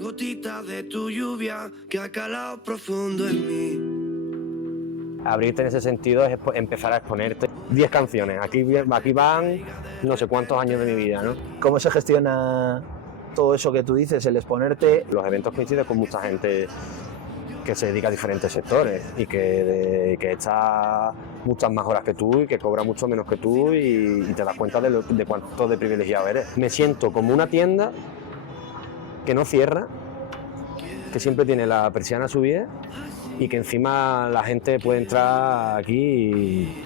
gotita de tu lluvia que ha calado profundo en mí. Abrirte en ese sentido es empezar a exponerte. 10 canciones, aquí van no sé cuántos años de mi vida, ¿no? ¿Cómo se gestiona todo eso que tú dices, el exponerte? Los eventos coinciden con mucha gente que se dedica a diferentes sectores y que está muchas más horas que tú y que cobra mucho menos que tú y te das cuenta de cuánto de privilegiado eres. Me siento como una tienda que no cierra, que siempre tiene la persiana subida y que encima la gente puede entrar aquí y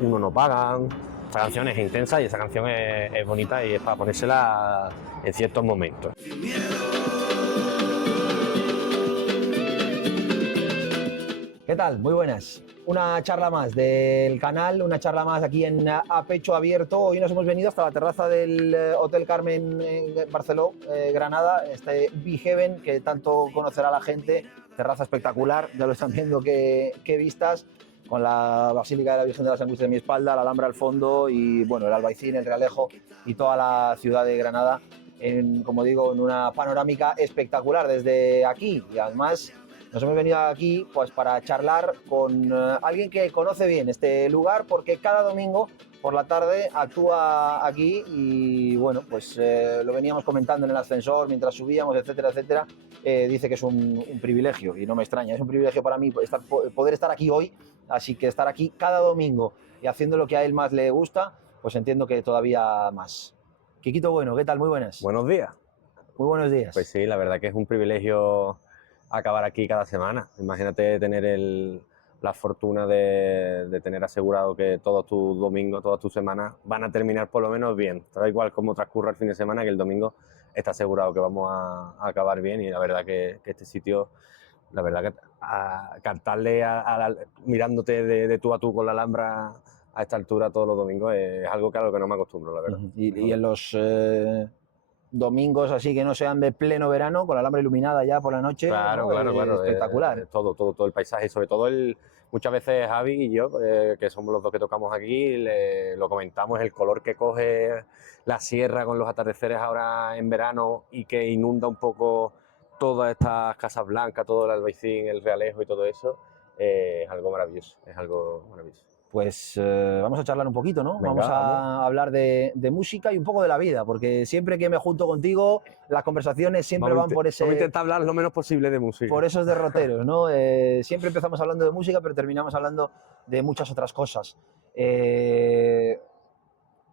uno no paga. Esta canción es intensa y esa canción es bonita y es para ponérsela en ciertos momentos. ¿Qué tal? Muy buenas. Una charla más del canal, una charla más aquí en A Pecho Abierto. Hoy nos hemos venido hasta la terraza del Hotel Carmen en Barceló, Granada, este Be Heaven que tanto conocerá la gente. Terraza espectacular, ya lo están viendo, qué vistas, con la Basílica de la Virgen de las Angustias de mi espalda, la Alhambra al fondo y bueno, el Albaicín, el Realejo y toda la ciudad de Granada, como digo, en una panorámica espectacular desde aquí. Y además nos hemos venido aquí pues para charlar con alguien que conoce bien este lugar, porque cada domingo por la tarde actúa aquí y bueno, pues lo veníamos comentando en el ascensor mientras subíamos, etcétera, etcétera. Dice que es un privilegio y no me extraña, es un privilegio para mí poder estar aquí hoy, así que estar aquí cada domingo y haciendo lo que a él más le gusta, pues entiendo que todavía más. Quiquito Bueno, ¿qué tal? Muy buenas. Buenos días. Muy buenos días. Pues sí, la verdad que es un privilegio acabar aquí cada semana. Imagínate tener la fortuna de tener asegurado que todos tus domingos, todas tus semanas van a terminar por lo menos bien. Da igual cómo transcurra el fin de semana, que el domingo está asegurado que vamos a acabar bien y la verdad que este sitio, la verdad que a cantarle mirándote de tú a tú con la Alhambra a esta altura todos los domingos es algo a lo que no me acostumbro, la verdad. Y en los domingos así que no sean de pleno verano, con la Alhambra iluminada ya por la noche, claro, ¿no? claro, Espectacular. Todo el paisaje y sobre todo muchas veces Javi y yo, que somos los dos que tocamos aquí, lo comentamos, el color que coge la sierra con los atardeceres ahora en verano y que inunda un poco todas estas casas blancas, todo el Albaicín, el Realejo y todo eso, es algo maravilloso, Pues vamos a charlar un poquito, ¿no? Venga, vamos a hablar de música y un poco de la vida, porque siempre que me junto contigo, las conversaciones siempre van por ese... Vamos a intentar hablar lo menos posible de música. Por esos derroteros, ¿no? Siempre empezamos hablando de música, pero terminamos hablando de muchas otras cosas.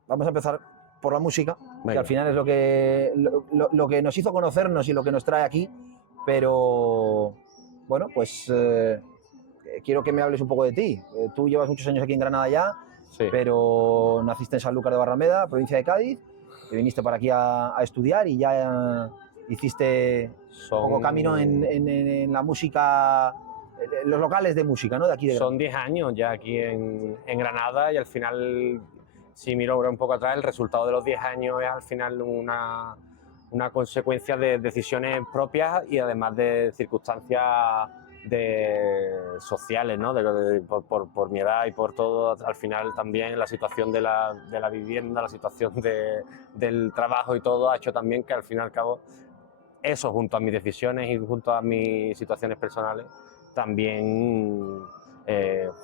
Vamos a empezar por la música, Venga. Que al final es lo que nos hizo conocernos y lo que nos trae aquí, pero bueno, pues... quiero que me hables un poco de ti. Tú llevas muchos años aquí en Granada ya, sí, pero naciste en Sanlúcar de Barrameda, provincia de Cádiz, te viniste para aquí a estudiar y ya hiciste un poco camino en la música, en los locales de música, ¿no? De aquí de Granada. Son 10 años ya aquí en Granada y al final, si miro ahora un poco atrás, el resultado de los 10 años es al final una consecuencia de decisiones propias y además de circunstancias sociales, ¿no? Por mi edad y por todo, al final también la situación de la vivienda, la situación del trabajo y todo ha hecho también que al fin y al cabo eso, junto a mis decisiones y junto a mis situaciones personales, también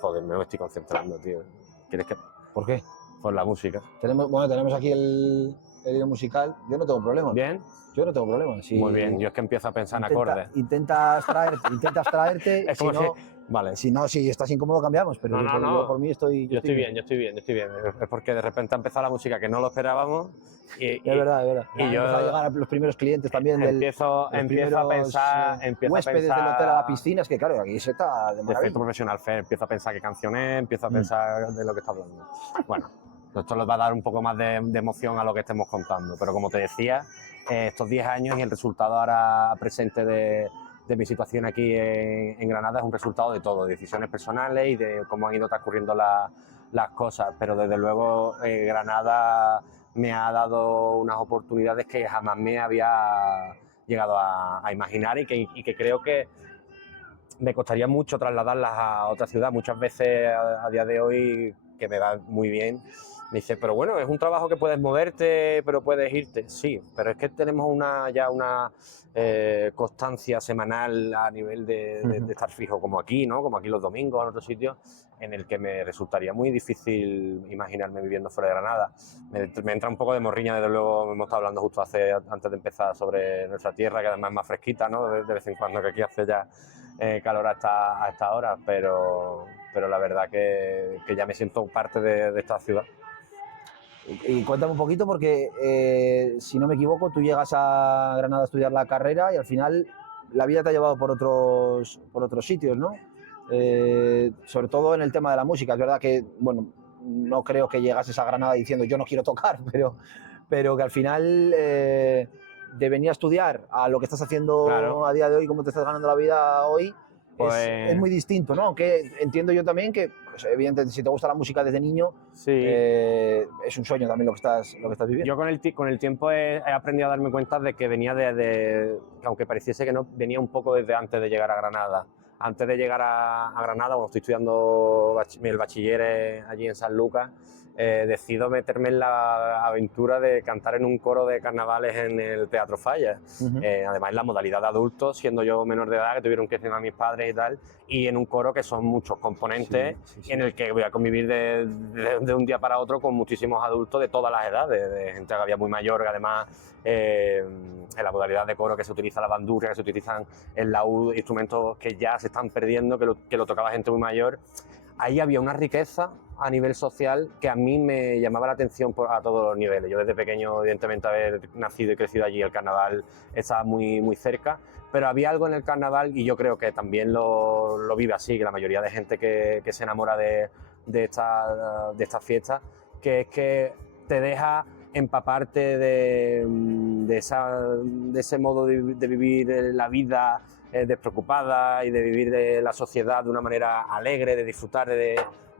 joder, me estoy concentrando, tío. ¿Quieres que...? ¿Por qué? Por la música. Tenemos aquí el hilo musical. Yo no tengo problema. ¿Bien? Yo no tengo problema. Si muy bien, yo es que empiezo a pensar en acordes. Intentas traerte. Es como si no, vale. Si estás incómodo cambiamos, pero no. Por mí estoy... Yo estoy bien. Es porque de repente ha empezado la música que no lo esperábamos es verdad. Y yo a llegar a los primeros clientes también empiezo a pensar huéspedes del hotel a la piscina, es que claro, aquí se está de maravilla. De profesional fair, empiezo a pensar qué canción es, empiezo a pensar de lo que está hablando. Bueno, esto les va a dar un poco más de emoción a lo que estemos contando, pero como te decía, estos 10 años y el resultado ahora presente de mi situación aquí en Granada es un resultado de todo, de decisiones personales y de cómo han ido transcurriendo las cosas, pero desde luego Granada me ha dado unas oportunidades que jamás me había llegado a imaginar y que creo que me costaría mucho trasladarlas a otra ciudad. Muchas veces a día de hoy que me va muy bien, me dice, pero bueno, es un trabajo que puedes moverte, pero puedes irte. Sí, pero es que tenemos ya una constancia semanal a nivel de estar fijo, como aquí, ¿no? Como aquí los domingos, en otros sitios, en el que me resultaría muy difícil imaginarme viviendo fuera de Granada. Me entra un poco de morriña, desde luego, hemos estado hablando justo antes de empezar sobre nuestra tierra, que además es más fresquita, ¿no? De vez en cuando, que aquí hace ya calor a esta hora, pero la verdad que ya me siento parte de esta ciudad. Y cuéntame un poquito porque, si no me equivoco, tú llegas a Granada a estudiar la carrera y al final la vida te ha llevado por otros sitios, ¿no? Sobre todo en el tema de la música. Es verdad que, bueno, no creo que llegases a Granada diciendo yo no quiero tocar, pero que al final de venir a estudiar a lo que estás haciendo Claro. a día de hoy, cómo te estás ganando la vida hoy, Pues es muy distinto, ¿no? Aunque entiendo yo también que, pues, evidentemente, si te gusta la música desde niño, sí. Es un sueño también lo que estás viviendo. Yo con el tiempo he aprendido a darme cuenta de que venía que aunque pareciese que no, venía un poco desde antes de llegar a Granada. Antes de llegar a Granada, cuando estoy estudiando el bachiller allí en San Lucas, decido meterme en la aventura de cantar en un coro de carnavales en el Teatro Falla. Además, en la modalidad de adultos, siendo yo menor de edad, que tuvieron que cenar mis padres y tal, y en un coro que son muchos componentes, sí. en el que voy a convivir de un día para otro con muchísimos adultos de todas las edades, de gente que había muy mayor, que además en la modalidad de coro que se utiliza la bandurria, que se utilizan el laúd, instrumentos que ya se están perdiendo, que lo tocaba gente muy mayor. Ahí había una riqueza a nivel social que a mí me llamaba la atención a todos los niveles. Yo desde pequeño, evidentemente, haber nacido y crecido allí, el carnaval estaba muy, muy cerca, pero había algo en el carnaval, y yo creo que también lo vive así, que la mayoría de gente que se enamora de estas fiestas, que es que te deja empaparte de ese modo de vivir la vida despreocupada y de vivir de la sociedad de una manera alegre, de disfrutar, de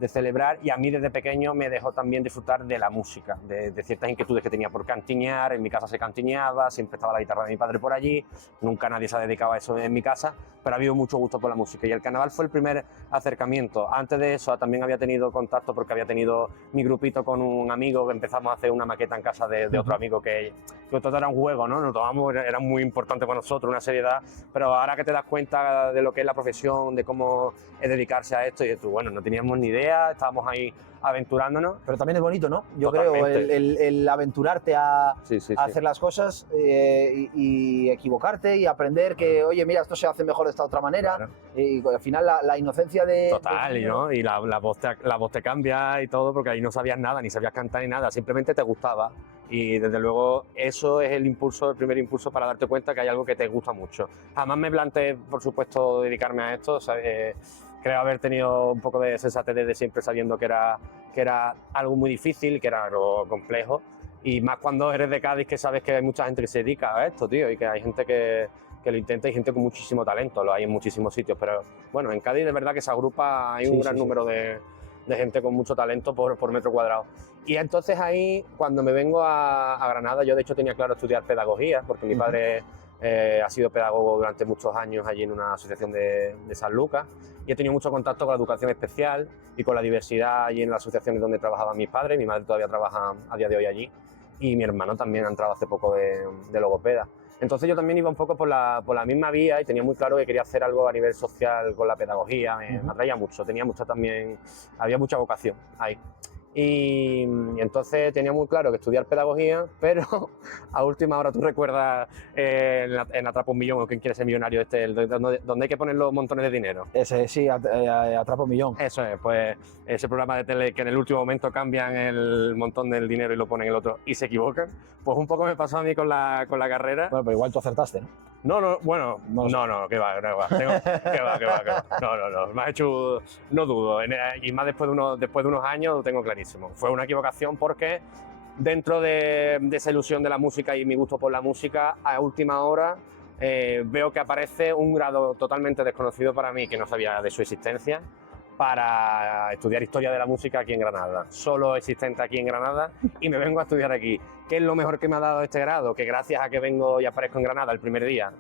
celebrar, y a mí desde pequeño me dejó también disfrutar de la música, de ciertas inquietudes que tenía por cantiñar. En mi casa se cantiñaba, siempre estaba la guitarra de mi padre por allí, nunca nadie se ha dedicado a eso en mi casa, pero ha habido mucho gusto por la música, y el carnaval fue el primer acercamiento. Antes de eso también había tenido contacto porque había tenido mi grupito con un amigo, que empezamos a hacer una maqueta en casa de otro amigo, que todo era un juego, ¿no? Nos tomamos, era muy importante para nosotros, una seriedad, pero ahora que te das cuenta de lo que es la profesión, de cómo es dedicarse a esto, y tú, bueno, no teníamos ni idea, estábamos ahí aventurándonos. Pero también es bonito, ¿no? Yo Totalmente. creo el aventurarte a Sí. hacer las cosas y equivocarte y aprender que, oye, mira, esto se hace mejor de esta otra manera. Claro. Y al final la inocencia de... Total, ¿no? Y la voz te cambia y todo, porque ahí no sabías nada, ni sabías cantar ni nada, simplemente te gustaba. Y desde luego eso es el primer impulso para darte cuenta que hay algo que te gusta mucho. Jamás me planteé, por supuesto, dedicarme a esto. Creo haber tenido un poco de sensatez desde siempre, sabiendo que era algo muy difícil, que era algo complejo, y más cuando eres de Cádiz, que sabes que hay mucha gente que se dedica a esto, tío, y que hay gente que lo intenta, y gente con muchísimo talento, lo hay en muchísimos sitios, pero bueno, en Cádiz es verdad que se agrupa, hay un gran número de gente con mucho talento por metro cuadrado. Y entonces ahí, cuando me vengo a Granada, yo de hecho tenía claro estudiar pedagogía, porque mi padre ha sido pedagogo durante muchos años allí en una asociación de San Lucas, y he tenido mucho contacto con la educación especial y con la diversidad allí en las asociaciones donde trabajaban mis padres. Mi madre todavía trabaja a día de hoy allí, y mi hermano también ha entrado hace poco de logopeda. Entonces yo también iba un poco por la misma vía, y tenía muy claro que quería hacer algo a nivel social con la pedagogía. Me atraía mucho, había mucha vocación ahí. Y entonces tenía muy claro que estudiar pedagogía, pero a última hora, tú recuerdas en Atrapa un Millón, o Quién quiere ser millonario, donde hay que poner los montones de dinero. Ese sí, Atrapa un Millón. Eso es, pues ese programa de tele que en el último momento cambian el montón del dinero y lo ponen el otro y se equivocan. Pues un poco me pasó a mí con la carrera. Bueno, pero igual tú acertaste, ¿no? No, que va. No, me has hecho, no dudo, y más después de unos años lo tengo clarísimo. Fue una equivocación porque dentro de esa ilusión de la música y mi gusto por la música, a última hora veo que aparece un grado totalmente desconocido para mí, que no sabía de su existencia, para estudiar historia de la música aquí en Granada, solo existente aquí en Granada, y me vengo a estudiar aquí. ¿Qué es lo mejor que me ha dado este grado? Que gracias a que vengo y aparezco en Granada el primer día,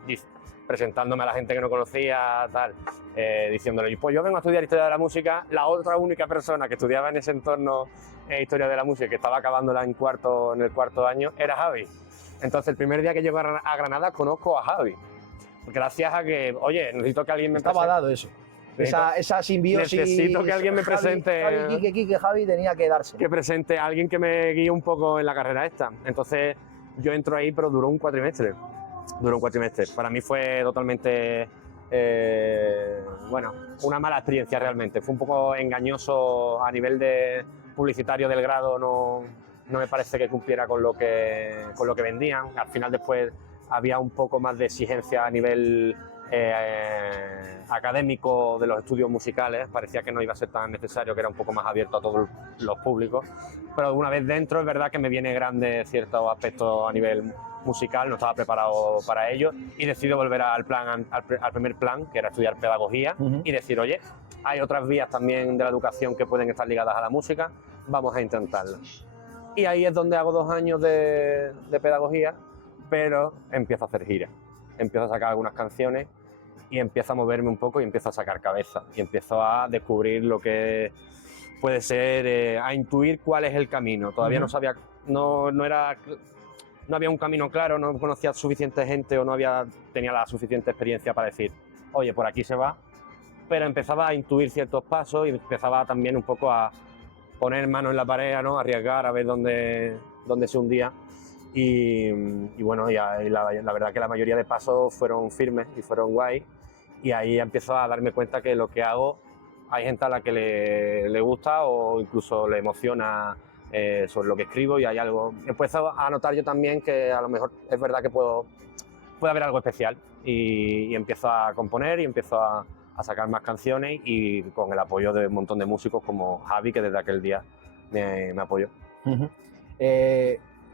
presentándome a la gente que no conocía, tal, diciéndole, pues yo vengo a estudiar historia de la música, la otra única persona que estudiaba en ese entorno historia de la música, que estaba acabándola en el cuarto año, era Javi. Entonces el primer día que llego a Granada conozco a Javi, gracias a que, oye, necesito que alguien me Estaba dado eso. Esa simbiosis. Necesito que alguien me presente. Javi, Quique, Javi tenía que darse. Que presente a alguien que me guíe un poco en la carrera esta. Entonces yo entro ahí, pero duró un cuatrimestre. Para mí fue totalmente, bueno, una mala experiencia realmente. Fue un poco engañoso a nivel de publicitario del grado, no me parece que cumpliera con lo que vendían. Al final después había un poco más de exigencia a nivel académico de los estudios musicales, parecía que no iba a ser tan necesario, que era un poco más abierto a todos los públicos, pero una vez dentro es verdad que me viene grande ciertos aspectos a nivel musical, no estaba preparado para ello y decido volver al primer plan, que era estudiar pedagogía, y decir, oye, hay otras vías también de la educación que pueden estar ligadas a la música, vamos a intentarlo. Y ahí es donde hago 2 años de pedagogía, pero empiezo a hacer giras, empiezo a sacar algunas canciones y empiezo a moverme un poco y empiezo a sacar cabeza y empiezo a descubrir lo que puede ser, a intuir cuál es el camino. Todavía no sabía, no había un camino claro, no conocía suficiente gente o tenía la suficiente experiencia para decir, oye, por aquí se va, pero empezaba a intuir ciertos pasos y empezaba también un poco a poner mano en la pared, ¿no? A arriesgar, a ver dónde se hundía. Y bueno, la verdad que la mayoría de pasos fueron firmes y fueron guay, y ahí empiezo a darme cuenta que lo que hago hay gente a la que le gusta o incluso le emociona sobre lo que escribo, y hay algo. Empiezo a notar yo también que a lo mejor es verdad que puede haber algo especial, y empiezo a componer y empiezo a sacar más canciones, y con el apoyo de un montón de músicos como Javi, que desde aquel día me apoyó.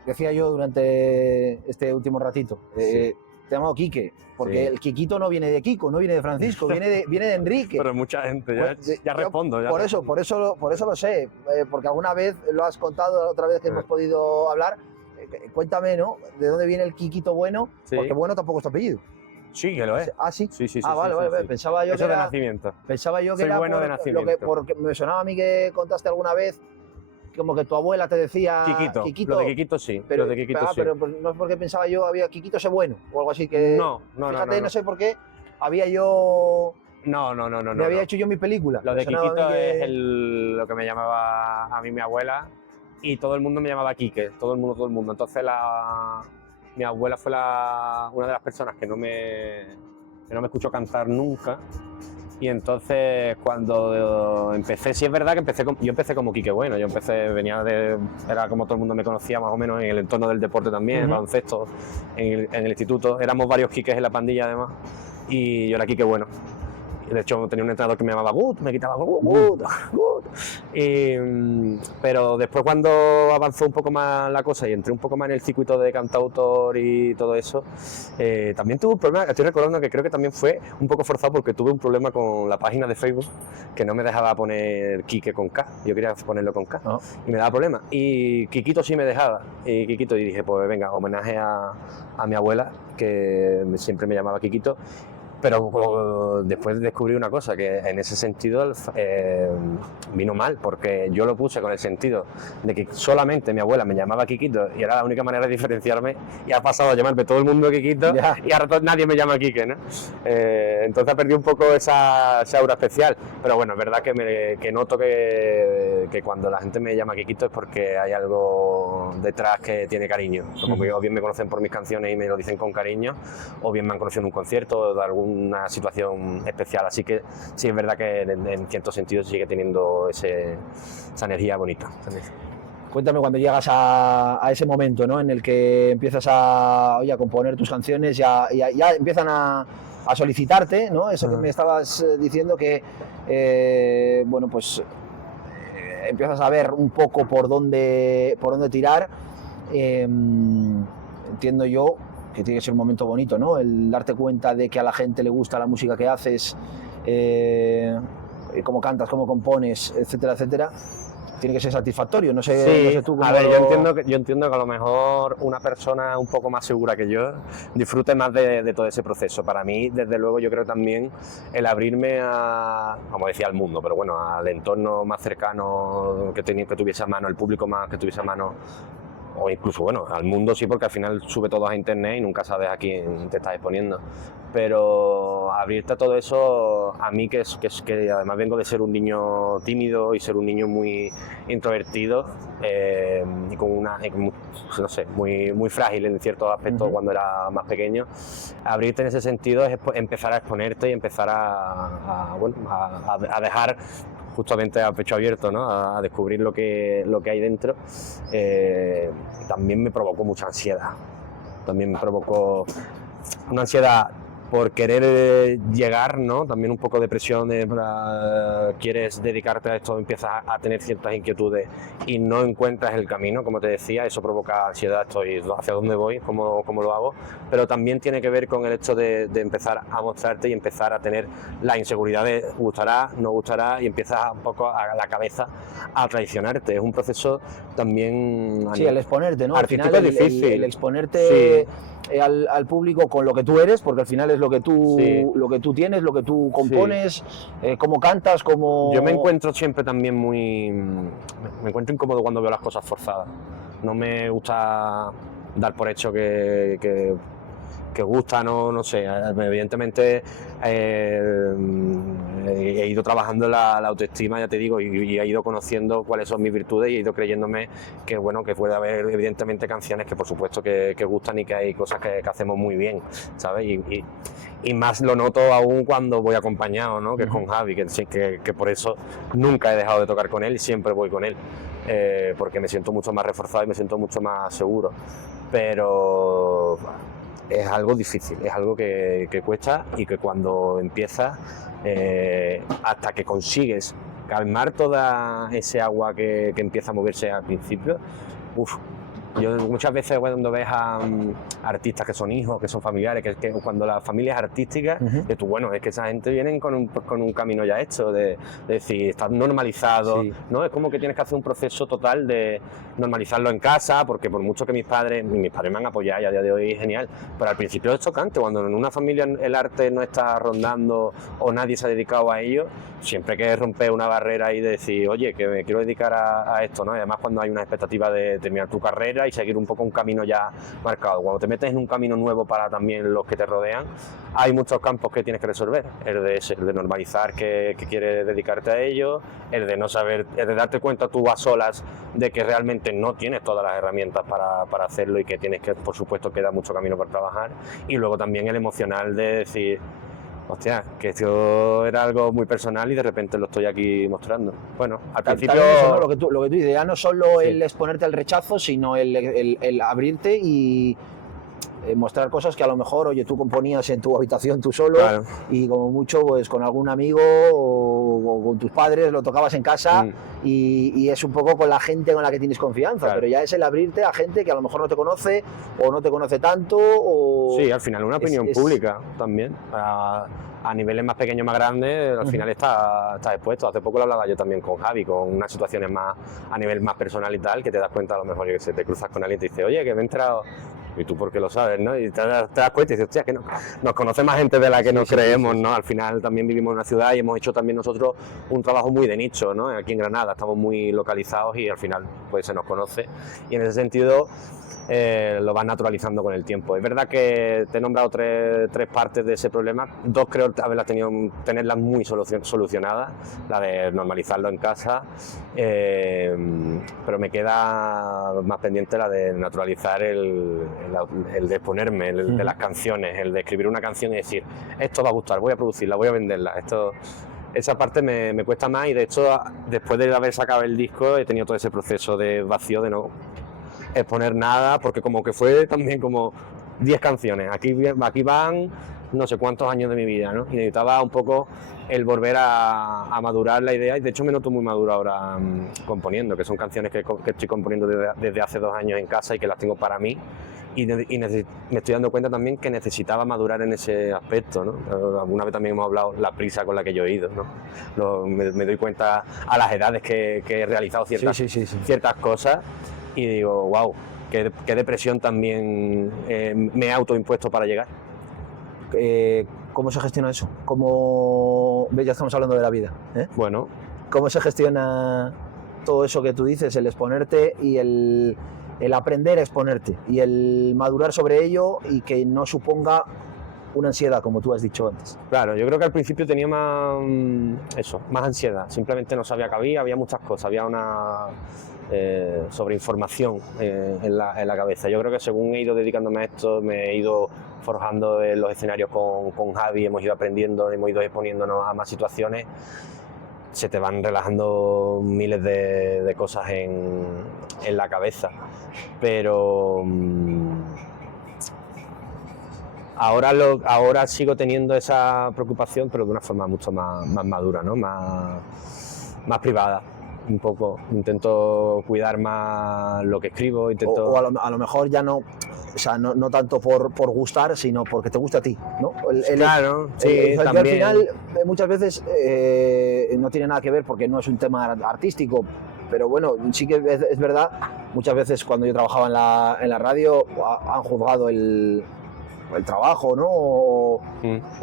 Decía yo durante este último ratito, Sí. te llamo Quique, porque Sí. el Quiquito no viene de Kiko, no viene de Francisco, viene de Enrique. Pero mucha gente, Pues, ya respondo. Por eso lo sé, porque alguna vez lo has contado, otra vez que hemos podido hablar. Cuéntame, ¿no? ¿De dónde viene el Quiquito Bueno? Sí. Porque Bueno tampoco es tu apellido. Sí, que lo es. ¿Ah, sí? Sí. Vale. Sí. Pensaba yo Eso que de era... nacimiento. Pensaba yo que Soy era bueno de nacimiento. porque me sonaba a mí que contaste alguna vez como que tu abuela te decía Quiquito. Lo de Quiquito sí. pero, lo de Quiquito sí. pero no es porque pensaba yo había Quiquito ese bueno o algo así que No. fíjate, no sé por qué había yo No. me había hecho yo mi película. Lo de Me sonaba a mí Quiquito que- es lo que me llamaba a mí mi abuela, y todo el mundo me llamaba Quique, todo el mundo. Entonces mi abuela fue una de las personas que no me escuchó cantar nunca. Y entonces cuando empecé, sí es verdad que yo empecé como Quique Bueno, era como todo el mundo me conocía más o menos en el entorno del deporte también, en baloncesto, en el instituto, éramos varios Quiques en la pandilla además, y yo era Quique Bueno. De hecho tenía un entrenador que me llamaba Gut, me quitaba Gut. Pero después cuando avanzó un poco más la cosa y entré un poco más en el circuito de cantautor y todo eso, también tuve un problema. Estoy recordando que creo que también fue un poco forzado, porque tuve un problema con la página de Facebook, que no me dejaba poner Quique con K, yo quería ponerlo con K, y me daba problema, y Quiquito sí me dejaba, y dije, pues venga, homenaje a mi abuela, que siempre me llamaba Quiquito. Pero después descubrí una cosa, que en ese sentido vino mal, porque yo lo puse con el sentido de que solamente mi abuela me llamaba Quiquito y era la única manera de diferenciarme, y ha pasado a llamarme todo el mundo Quiquito, y ahora nadie me llama Quique, ¿no? Entonces perdí un poco esa aura especial, pero bueno, es verdad que noto que cuando la gente me llama Quiquito es porque hay algo detrás que tiene cariño, como que o bien me conocen por mis canciones y me lo dicen con cariño, o bien me han conocido en un concierto o de alguna situación especial, así que sí es verdad que en cierto sentido sigue teniendo esa energía bonita. Cuéntame cuando llegas a ese momento, ¿no? En el que empiezas a componer tus canciones, ya empiezan a solicitarte, ¿no? Eso que me estabas diciendo, que bueno, pues empiezas a ver un poco por dónde tirar. Entiendo yo que tiene que ser un momento bonito, ¿no? El darte cuenta de que a la gente le gusta la música que haces, cómo cantas, cómo compones, etcétera, etcétera, tiene que ser satisfactorio. No sé, Sí, no sé tú cómo a ver, lo- yo entiendo que a lo mejor una persona un poco más segura que yo disfrute más de todo ese proceso. Para mí, desde luego, yo creo también el abrirme a, como decía, al mundo, pero bueno, al entorno más cercano que tuviese a mano, el público más que tuviese a mano, o incluso, bueno, al mundo sí, porque al final sube todo a internet y nunca sabes a quién te estás exponiendo. Pero abrirte a todo eso, a mí que además vengo de ser un niño tímido y ser un niño muy introvertido y no sé, muy frágil en ciertos aspectos cuando era más pequeño, abrirte en ese sentido es empezar a exponerte y empezar a dejar justamente a pecho abierto, ¿no? A descubrir lo que hay dentro. También me provocó mucha ansiedad. También me provocó una ansiedad por querer llegar, ¿no? También un poco de presión, quieres dedicarte a esto, empiezas a tener ciertas inquietudes y no encuentras el camino, como te decía, eso provoca ansiedad, estoy hacia dónde voy, cómo lo hago, pero también tiene que ver con el hecho de empezar a mostrarte y empezar a tener la inseguridad de gustará, no gustará, y empiezas un poco a la cabeza a traicionarte. Es un proceso también... Sí, el exponerte, ¿no? Al final artístico es difícil. el exponerte Sí. al público con lo que tú eres, porque al final es lo que tú, Sí. lo que tú tienes, lo que tú compones, cómo cantas, cómo... Yo me encuentro siempre también me encuentro incómodo cuando veo las cosas forzadas. No me gusta dar por hecho que gusta, no sé. Evidentemente he ido trabajando la autoestima, ya te digo, y he ido conociendo cuáles son mis virtudes y he ido creyéndome que, bueno, que puede haber evidentemente canciones que por supuesto que gustan y que hay cosas que hacemos muy bien, ¿sabes? Y más lo noto aún cuando voy acompañado, ¿no? Que es con Javi, que por eso nunca he dejado de tocar con él y siempre voy con él, porque me siento mucho más reforzado y me siento mucho más seguro. Pero es algo difícil, es algo que cuesta y que cuando empiezas, hasta que consigues calmar toda ese agua que empieza a moverse al principio, yo muchas veces cuando ves a artistas que son hijos, que son familiares, que cuando la familia es artística, de tú, bueno, es que esa gente viene con un camino ya hecho, de decir, está normalizado, Sí. ¿no? Es como que tienes que hacer un proceso total de normalizarlo en casa, porque por mucho que mis padres me han apoyado y a día de hoy genial, pero al principio es chocante, cuando en una familia el arte no está rondando o nadie se ha dedicado a ello, siempre hay que romper una barrera y decir, oye, que me quiero dedicar a esto, ¿no? Y además cuando hay una expectativa de terminar tu carrera y seguir un poco un camino ya marcado. Cuando te metes en un camino nuevo para también los que te rodean, hay muchos campos que tienes que resolver. El de normalizar que quieres dedicarte a ello, el de no saber, el de darte cuenta tú a solas de que realmente no tienes todas las herramientas para hacerlo y que tienes que, por supuesto, queda mucho camino por trabajar. Y luego también el emocional de decir, hostia, que esto era algo muy personal y de repente lo estoy aquí mostrando. Bueno, al principio... También eso, ¿no? Lo que tú dices, ya no solo Sí. el exponerte al rechazo, sino el abrirte y mostrar cosas que a lo mejor, oye, tú componías en tu habitación tú solo, Claro. y como mucho pues con algún amigo o con tus padres lo tocabas en casa, y es un poco con la gente con la que tienes confianza, Claro. pero ya es el abrirte a gente que a lo mejor no te conoce o no te conoce tanto o... Sí, al final una opinión es- pública también. A niveles más pequeños, más grandes, al final estás expuesto. Hace poco lo hablaba yo también con Javi, con unas situaciones más a nivel más personal y tal, que te das cuenta a lo mejor, yo que sé, te cruzas con alguien y te dice, oye, que me he enterado, y tú porque lo sabes, ¿no? Y te das cuenta y dices, hostia, que nos conoce más gente de la que nos creemos, ¿no? Al final también vivimos en una ciudad y hemos hecho también nosotros un trabajo muy de nicho, ¿no? Aquí en Granada estamos muy localizados y al final pues se nos conoce, y en ese sentido lo vas naturalizando con el tiempo. Es verdad que te he nombrado tres partes de ese problema, dos creo tenerlas muy solucionadas, la de normalizarlo en casa, pero me queda más pendiente la de naturalizar el de exponerme, el de las canciones, el de escribir una canción y decir, esto va a gustar, voy a producirla, voy a venderla, esa parte me cuesta más, y de hecho después de haber sacado el disco he tenido todo ese proceso de vacío, de no exponer nada, porque como que fue también como 10 canciones, aquí van no sé cuántos años de mi vida, ¿no? Y necesitaba un poco el volver a madurar la idea, y de hecho me noto muy maduro ahora componiendo, que son canciones que estoy componiendo desde hace 2 años en casa y que las tengo para mí, me estoy dando cuenta también que necesitaba madurar en ese aspecto, ¿no? Alguna vez también hemos hablado la prisa con la que yo he ido, ¿no? Me doy cuenta a las edades que he realizado ciertas cosas y digo, wow, qué depresión también me he autoimpuesto para llegar. ¿Cómo se gestiona eso? ¿Cómo... ¿Ves? Ya estamos hablando de la vida, ¿eh? Bueno, ¿cómo se gestiona todo eso que tú dices, el exponerte y el aprender a exponerte y el madurar sobre ello y que no suponga una ansiedad, como tú has dicho antes? Claro, yo creo que al principio tenía más ansiedad, simplemente no sabía qué había muchas cosas, había una sobreinformación en la cabeza. Yo creo que según he ido dedicándome a esto, me he ido forjando en los escenarios con Javi, hemos ido aprendiendo, hemos ido exponiéndonos a más situaciones, se te van relajando miles de cosas en la cabeza, pero ahora sigo teniendo esa preocupación, pero de una forma mucho más madura, ¿no? más privada. Un poco, intento cuidar más lo que escribo, intento... O a lo mejor ya no, o sea, no tanto por gustar, sino porque te gusta a ti, ¿no? Claro, sí, también. Al final, muchas veces no tiene nada que ver porque no es un tema artístico, pero bueno, sí que es verdad, muchas veces cuando yo trabajaba en la radio han juzgado el trabajo, ¿no? O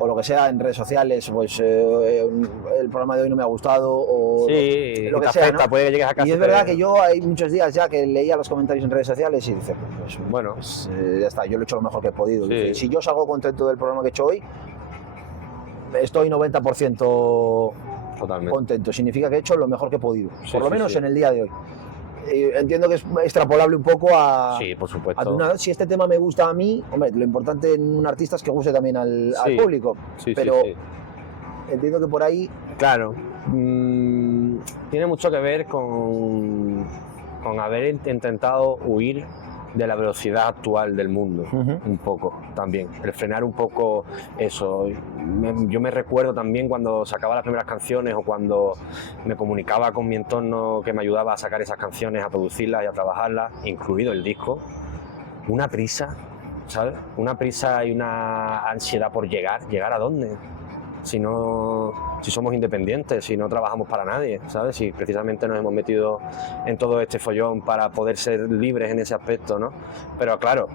lo que sea en redes sociales, pues el programa de hoy no me ha gustado, o sí, lo que sea, afecta, ¿no? puede que llegues a casa. Y es verdad que yo hay muchos días ya que leía los comentarios en redes sociales y dice, pues bueno, ya está, yo lo he hecho lo mejor que he podido. Sí. Dice, si yo salgo contento del programa que he hecho hoy, estoy 90% totalmente contento, significa que he hecho lo mejor que he podido, Sí, por lo sí, menos sí. en el día de hoy. Entiendo que es extrapolable un poco a... Sí, por supuesto. Si este tema me gusta a mí, hombre, lo importante en un artista es que guste también al público, Sí, pero sí. entiendo que por ahí... Claro, tiene mucho que ver con haber intentado huir de la velocidad actual del mundo, un poco también, el frenar un poco eso. Yo me recuerdo también cuando sacaba las primeras canciones o cuando me comunicaba con mi entorno que me ayudaba a sacar esas canciones, a producirlas y a trabajarlas, incluido el disco, una prisa, ¿sabes? Una prisa y una ansiedad por llegar ¿a dónde? Si somos independientes, si no trabajamos para nadie, ¿sabes? Si precisamente nos hemos metido en todo este follón para poder ser libres en ese aspecto, ¿no? Pero claro,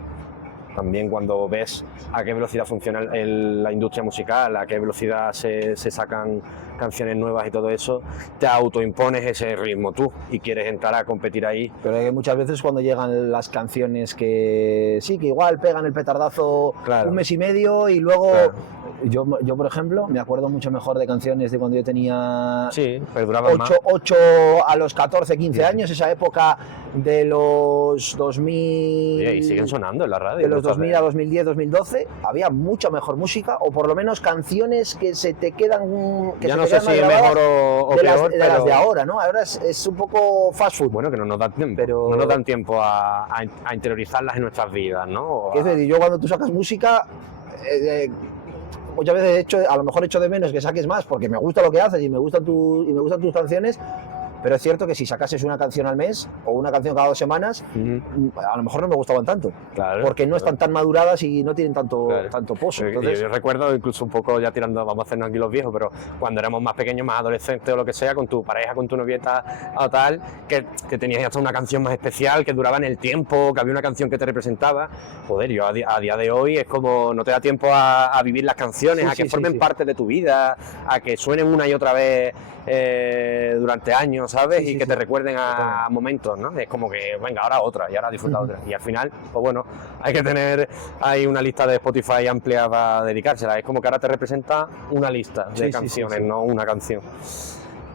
también cuando ves a qué velocidad funciona la industria musical, a qué velocidad se sacan canciones nuevas y todo eso, te autoimpones ese ritmo tú y quieres entrar a competir ahí. Pero que muchas veces cuando llegan las canciones que sí, que igual pegan el petardazo un mes y medio y luego... Claro. Yo, por ejemplo, me acuerdo mucho mejor de canciones de cuando yo tenía... Sí, perduraban más. 8 a los 14, 15 años, esa época de los 2000... Y siguen sonando en la radio. De los 2000 a 2010, 2012, había mucha mejor música, o por lo menos canciones que se te quedan... Que ya se no te sé si es mejor o peor, de las de ahora, ¿no? Ahora es un poco fast food. Bueno, que no nos da tiempo, pero... no nos dan tiempo a interiorizarlas en nuestras vidas, ¿no? Es decir, yo cuando tú sacas música... muchas veces a lo mejor echo de menos que saques más porque me gusta lo que haces y me gustan tus canciones, pero es cierto que si sacases una canción al mes o una canción cada 2 semanas, a lo mejor no me gustaban tanto, claro, porque no están tan maduradas y no tienen tanto pozo. Entonces... Yo recuerdo incluso un poco ya tirando, vamos a hacernos aquí los viejos, pero cuando éramos más pequeños, más adolescentes o lo que sea, con tu pareja, con tu novieta o tal, que tenías hasta una canción más especial, que duraba en el tiempo, que había una canción que te representaba. Joder, yo a día de hoy es como no te da tiempo a vivir las canciones, a que formen parte de tu vida, a que suenen una y otra vez durante años, ¿sabes? Y que te recuerden a momentos, ¿no? Es como que, venga, ahora otra, y ahora disfruta otra. Y al final, pues bueno, hay que tener ahí una lista de Spotify amplia para dedicársela. Es como que ahora te representa una lista de canciones, no una canción.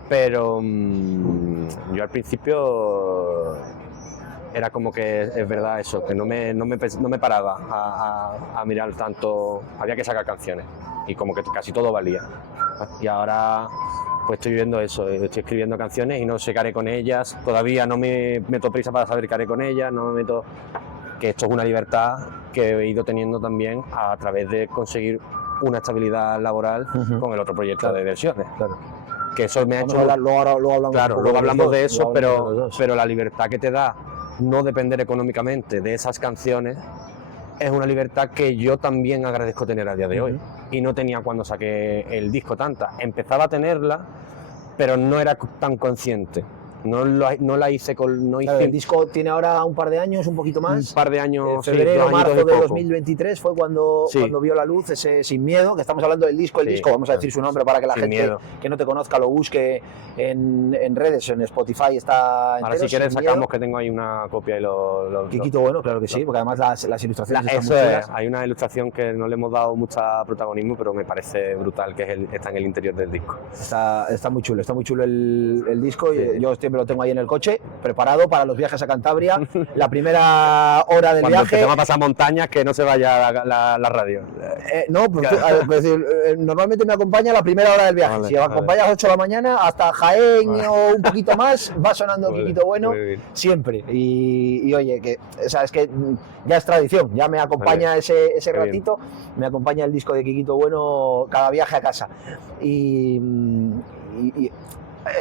Pero yo al principio era como que es verdad eso, que no me paraba a mirar tanto, había que sacar canciones y como que casi todo valía. Y ahora pues estoy viviendo eso, estoy escribiendo canciones y no sé qué haré con ellas, todavía no me meto prisa para saber qué haré con ellas, no me meto... Que esto es una libertad que he ido teniendo también a través de conseguir una estabilidad laboral con el otro proyecto de versiones. Claro. Que eso me ha hecho... Luego hablamos de eso, pero la libertad que te da no depender económicamente de esas canciones es una libertad que yo también agradezco tener a día de hoy. Y no tenía cuando saqué el disco tanta. Empezaba a tenerla, pero no era tan consciente. No la hice con... No Claro, hice el disco tiene ahora un par de años, un poquito más. un par de años, Febrero, sí, 2 marzo añitos y de poco. 2023 fue cuando vio la luz ese Sin Miedo, que estamos hablando del disco, el Sí, disco, vamos a decir su nombre para que la Sin gente Miedo. que no te conozca lo busque en redes, en Spotify está entero. Ahora si quieres Sin sacamos Miedo. que tengo ahí una copia y lo Quiquito Bueno, claro que sí, porque además las ilustraciones están eso muy es, chulas. hay una ilustración que no le hemos dado mucha protagonismo, pero me parece brutal, que está en el interior del disco. Está muy chulo el disco. Sí. Yo siempre lo tengo ahí en el coche, preparado para los viajes a Cantabria. La primera hora del Cuando viaje. empecemos a pasar montañas, que no se vaya la radio. No, pues, es decir, normalmente me acompaña la primera hora del viaje. Vale, Si me acompaña a las 8 de la mañana, hasta Jaén o un poquito más, va sonando Muy Quiquito bien, Bueno muy bien. siempre. Y oye, que, o sea, es que ya es tradición, ya me acompaña Vale. ese Qué bien. ratito, me acompaña el disco de Quiquito Bueno cada viaje a casa. Y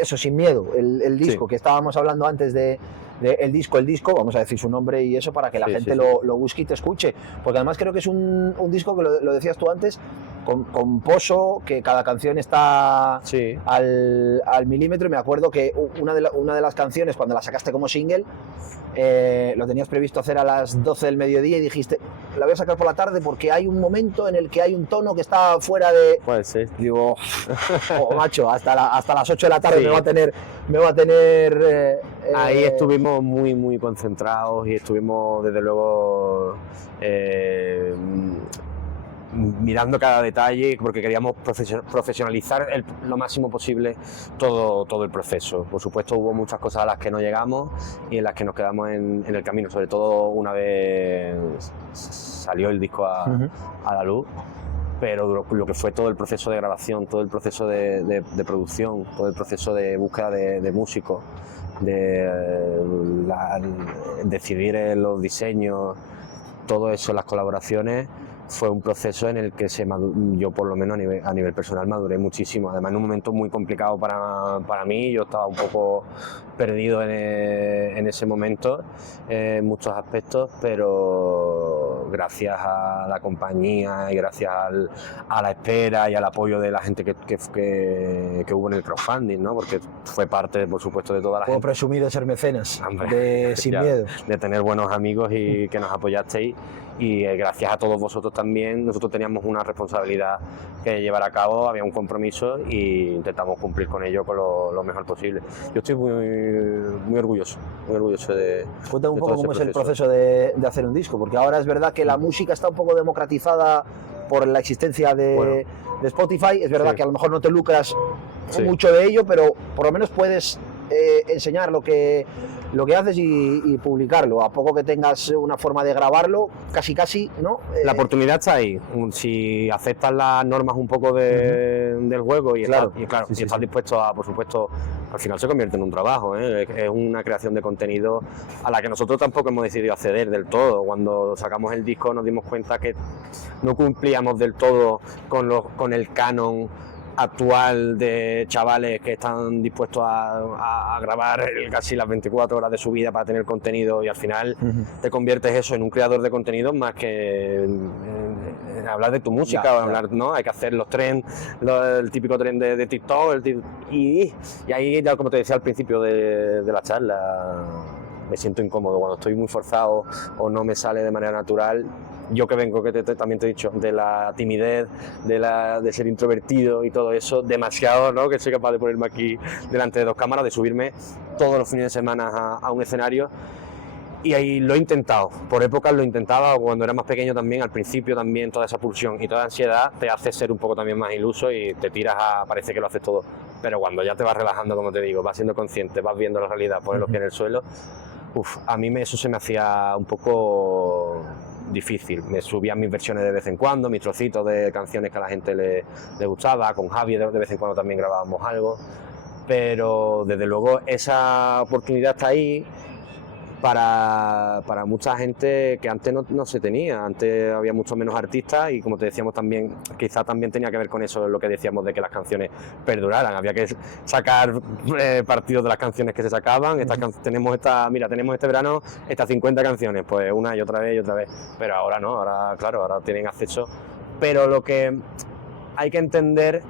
eso, Sin Miedo, el disco Sí. que estábamos hablando antes de el disco, vamos a decir su nombre y eso para que la Sí, gente sí, lo busque y te escuche, porque además creo que es un disco que lo decías tú antes, con poso, que cada canción está Sí. al milímetro, y me acuerdo que una de las canciones, cuando la sacaste como single, lo tenías previsto hacer a las 12 del mediodía y dijiste, la voy a sacar por la tarde porque hay un momento en el que hay un tono que está fuera de... Puede ser. Digo, oh, macho, hasta las 8 de la tarde Sí. me va a tener Ahí estuvimos muy concentrados y estuvimos desde luego mirando cada detalle porque queríamos profesionalizar lo máximo posible todo el proceso. Por supuesto hubo muchas cosas a las que no llegamos y en las que nos quedamos en el camino, sobre todo una vez salió el disco a la luz. Pero lo que fue todo el proceso de grabación, todo el proceso de producción, todo el proceso de búsqueda de músicos, decidir los diseños, todo eso, las colaboraciones, fue un proceso en el que yo por lo menos a nivel personal maduré muchísimo, además en un momento muy complicado para mí, yo estaba un poco perdido en ese momento en muchos aspectos, pero gracias a la compañía y gracias a la espera y al apoyo de la gente que hubo en el crowdfunding, ¿no? Porque fue parte, por supuesto, de toda la Puedo gente. presumir de ser mecenas, Hombre, de Sin ya, Miedo. de tener buenos amigos y que nos apoyasteis, y gracias a todos vosotros también. Nosotros teníamos una responsabilidad que llevar a cabo, había un compromiso y intentamos cumplir con ello con lo mejor posible. Yo estoy muy orgulloso de... Cuéntame un de poco todo ese cómo es el proceso de hacer un disco, porque ahora es verdad que la música está un poco democratizada por la existencia de Spotify. Es verdad Sí. que a lo mejor no te lucras Sí. mucho de ello, pero por lo menos puedes enseñar lo que haces y publicarlo. A poco que tengas una forma de grabarlo, casi, ¿no? La oportunidad está ahí. Si aceptas las normas un poco del juego y Claro. estás dispuesto a, por supuesto, al final se convierte en un trabajo, ¿eh? Es una creación de contenido a la que nosotros tampoco hemos decidido acceder del todo. Cuando sacamos el disco nos dimos cuenta que no cumplíamos del todo con el canon actual de chavales que están dispuestos a grabar casi las 24 horas de su vida para tener contenido, y al final te conviertes eso en un creador de contenido más que en hablar de tu música Ya, o ya. hablar, ¿no? Hay que hacer los trends, el típico tren de TikTok, y ahí, ya como te decía al principio de la charla, me siento incómodo cuando estoy muy forzado o no me sale de manera natural. Yo que vengo, que también te he dicho, de la timidez, de ser introvertido y todo eso, demasiado, ¿no? Que soy capaz de ponerme aquí delante de 2 cámaras, de subirme todos los fines de semana a un escenario. Y ahí lo he intentado, por épocas lo intentaba, cuando era más pequeño también, al principio también, toda esa pulsión y toda ansiedad te hace ser un poco también más iluso y te tiras parece que lo haces todo. Pero cuando ya te vas relajando, como te digo, vas siendo consciente, vas viendo la realidad, pones los pies en el suelo, a mí eso se me hacía un poco difícil. Me subía mis versiones de vez en cuando, mis trocitos de canciones que a la gente le gustaba, con Javi de vez en cuando también grabábamos algo, pero desde luego esa oportunidad está ahí. para mucha gente que antes no se tenía. Antes había mucho menos artistas y, como te decíamos también, quizá también tenía que ver con eso lo que decíamos de que las canciones perduraran. Había que sacar partidos de las canciones que se sacaban. Tenemos este verano estas 50 canciones, pues una y otra vez y otra vez. Pero ahora no, ahora claro, ahora tienen acceso. Pero lo que hay que entender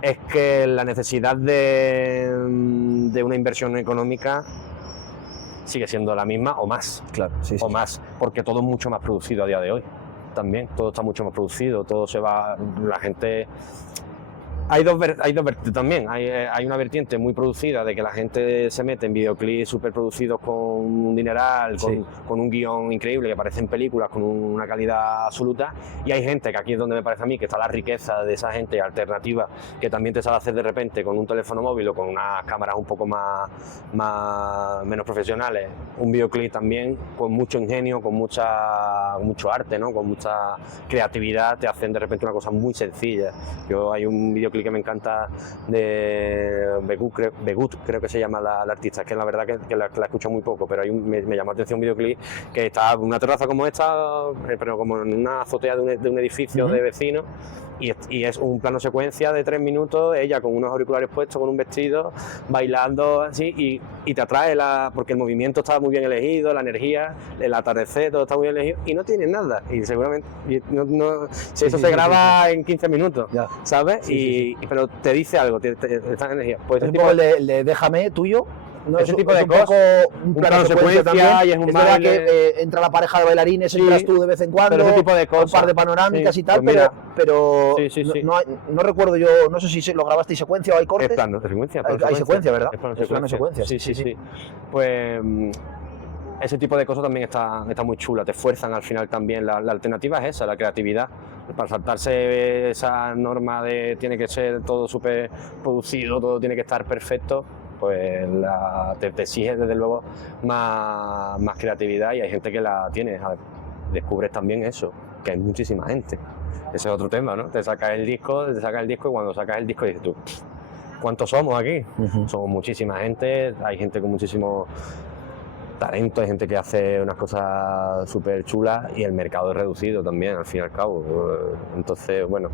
es que la necesidad de una inversión económica sigue siendo la misma o más, Claro, sí, sí. o más, porque todo es mucho más producido a día de hoy. También, todo está mucho más producido, todo se va, la gente... Hay dos vertientes también. Hay una vertiente muy producida de que la gente se mete en videoclips súper producidos con un dineral, con un guión increíble que parecen películas con una calidad absoluta, y hay gente, que aquí es donde me parece a mí que está la riqueza de esa gente alternativa, que también te sabe hacer de repente con un teléfono móvil o con unas cámaras un poco menos profesionales, un videoclip también con mucho ingenio, con mucho arte, ¿no? Con mucha creatividad, te hacen de repente una cosa muy sencilla. Hay un videoclip que me encanta de Begut, creo que se llama la artista, que la verdad que la escucho muy poco, pero me llamó la atención un videoclip que está en una terraza como esta, pero como en una azotea de un edificio de vecinos, y es un plano secuencia de 3 minutos, ella con unos auriculares puestos, con un vestido, bailando así, y te atrae porque el movimiento está muy bien elegido, la energía, el atardecer, todo está muy bien elegido, y no tiene nada, y seguramente si eso se graba en 15 minutos, Ya. ¿sabes? Pero te dice algo, te da energía. Pues Es un poco el de Déjame, tuyo. No, ese tipo de un cosas, poco un plano secuencia también. y es un verdad baile. que entra la pareja de bailarines, entras tú de vez en cuando, pero ese tipo de un cosas, par de panorámicas sí, y tal, pues mira, pero sí. no recuerdo yo, no sé si lo grabaste en secuencia o hay cortes. Es plano secuencia. Hay secuencia, ¿verdad? Es plano Es plano secuencia. Sí. Pues ese tipo de cosas también está muy chula, te fuerzan al final también. La alternativa es esa, la creatividad. Para saltarse esa norma de tiene que ser todo súper producido, todo tiene que estar perfecto, pues te exige desde luego más creatividad, y hay gente que la tiene. A ver, descubres también eso, que hay muchísima gente. Ese es otro tema, ¿no? Te sacas el disco y cuando sacas el disco dices tú, ¿cuántos somos aquí? Somos muchísima gente, hay gente con muchísimo talento, hay gente que hace unas cosas súper chulas, y el mercado es reducido también, al fin y al cabo. Entonces, bueno,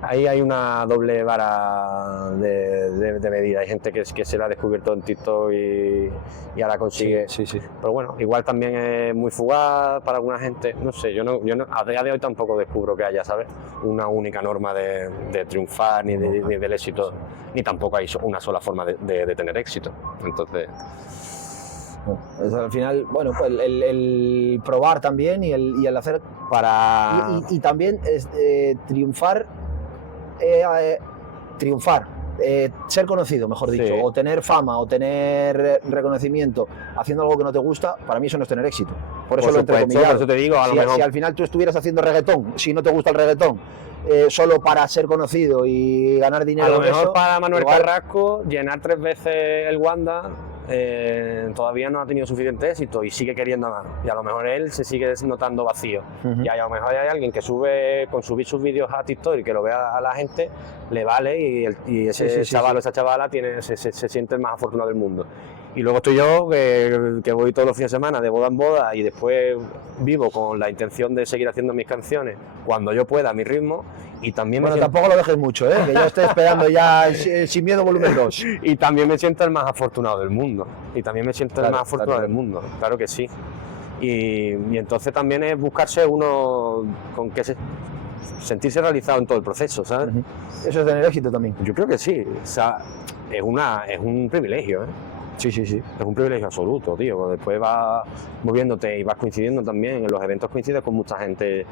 ahí hay una doble vara de medida. Hay gente que se la ha descubierto en TikTok y ahora consigue. Sí. Pero bueno, igual también es muy fugaz para alguna gente. No sé, yo no a día de hoy tampoco descubro que haya, ¿sabes?, una única norma de triunfar ni del éxito, ni tampoco hay una sola forma de tener éxito. Entonces... Al final, bueno, pues el probar también y el hacer y también triunfar, ser conocido, mejor dicho, Sí. o tener fama, o tener reconocimiento haciendo algo que no te gusta, para mí eso no es tener éxito. Por eso lo entrecomillado. Por eso te digo, a lo mejor... Si al final tú estuvieras haciendo reggaetón, si no te gusta el reggaetón, solo para ser conocido y ganar dinero. A lo con mejor eso, para Manuel igual- Carrasco, llenar 3 veces el Wanda todavía no ha tenido suficiente éxito y sigue queriendo más. Y a lo mejor él se sigue notando vacío. Y a lo mejor hay alguien que con subir sus vídeos a TikTok y que lo vea a la gente, le vale, y ese chaval o esa chavala se siente el más afortunado del mundo. Y luego estoy yo, que voy todos los fines de semana de boda en boda, y después vivo con la intención de seguir haciendo mis canciones cuando yo pueda, a mi ritmo, y también Bueno, tampoco lo dejes mucho, que yo estoy esperando ya Sin Miedo volumen 2. y también me siento el más afortunado del mundo. Del mundo, claro que sí. Y entonces también es buscarse uno con que sentirse realizado en todo el proceso, ¿sabes? Eso es tener éxito también. Yo creo que sí. O sea, es un privilegio, ¿eh? Sí. Es un privilegio absoluto, tío. Después vas moviéndote y vas coincidiendo también. En los eventos coincides con mucha gente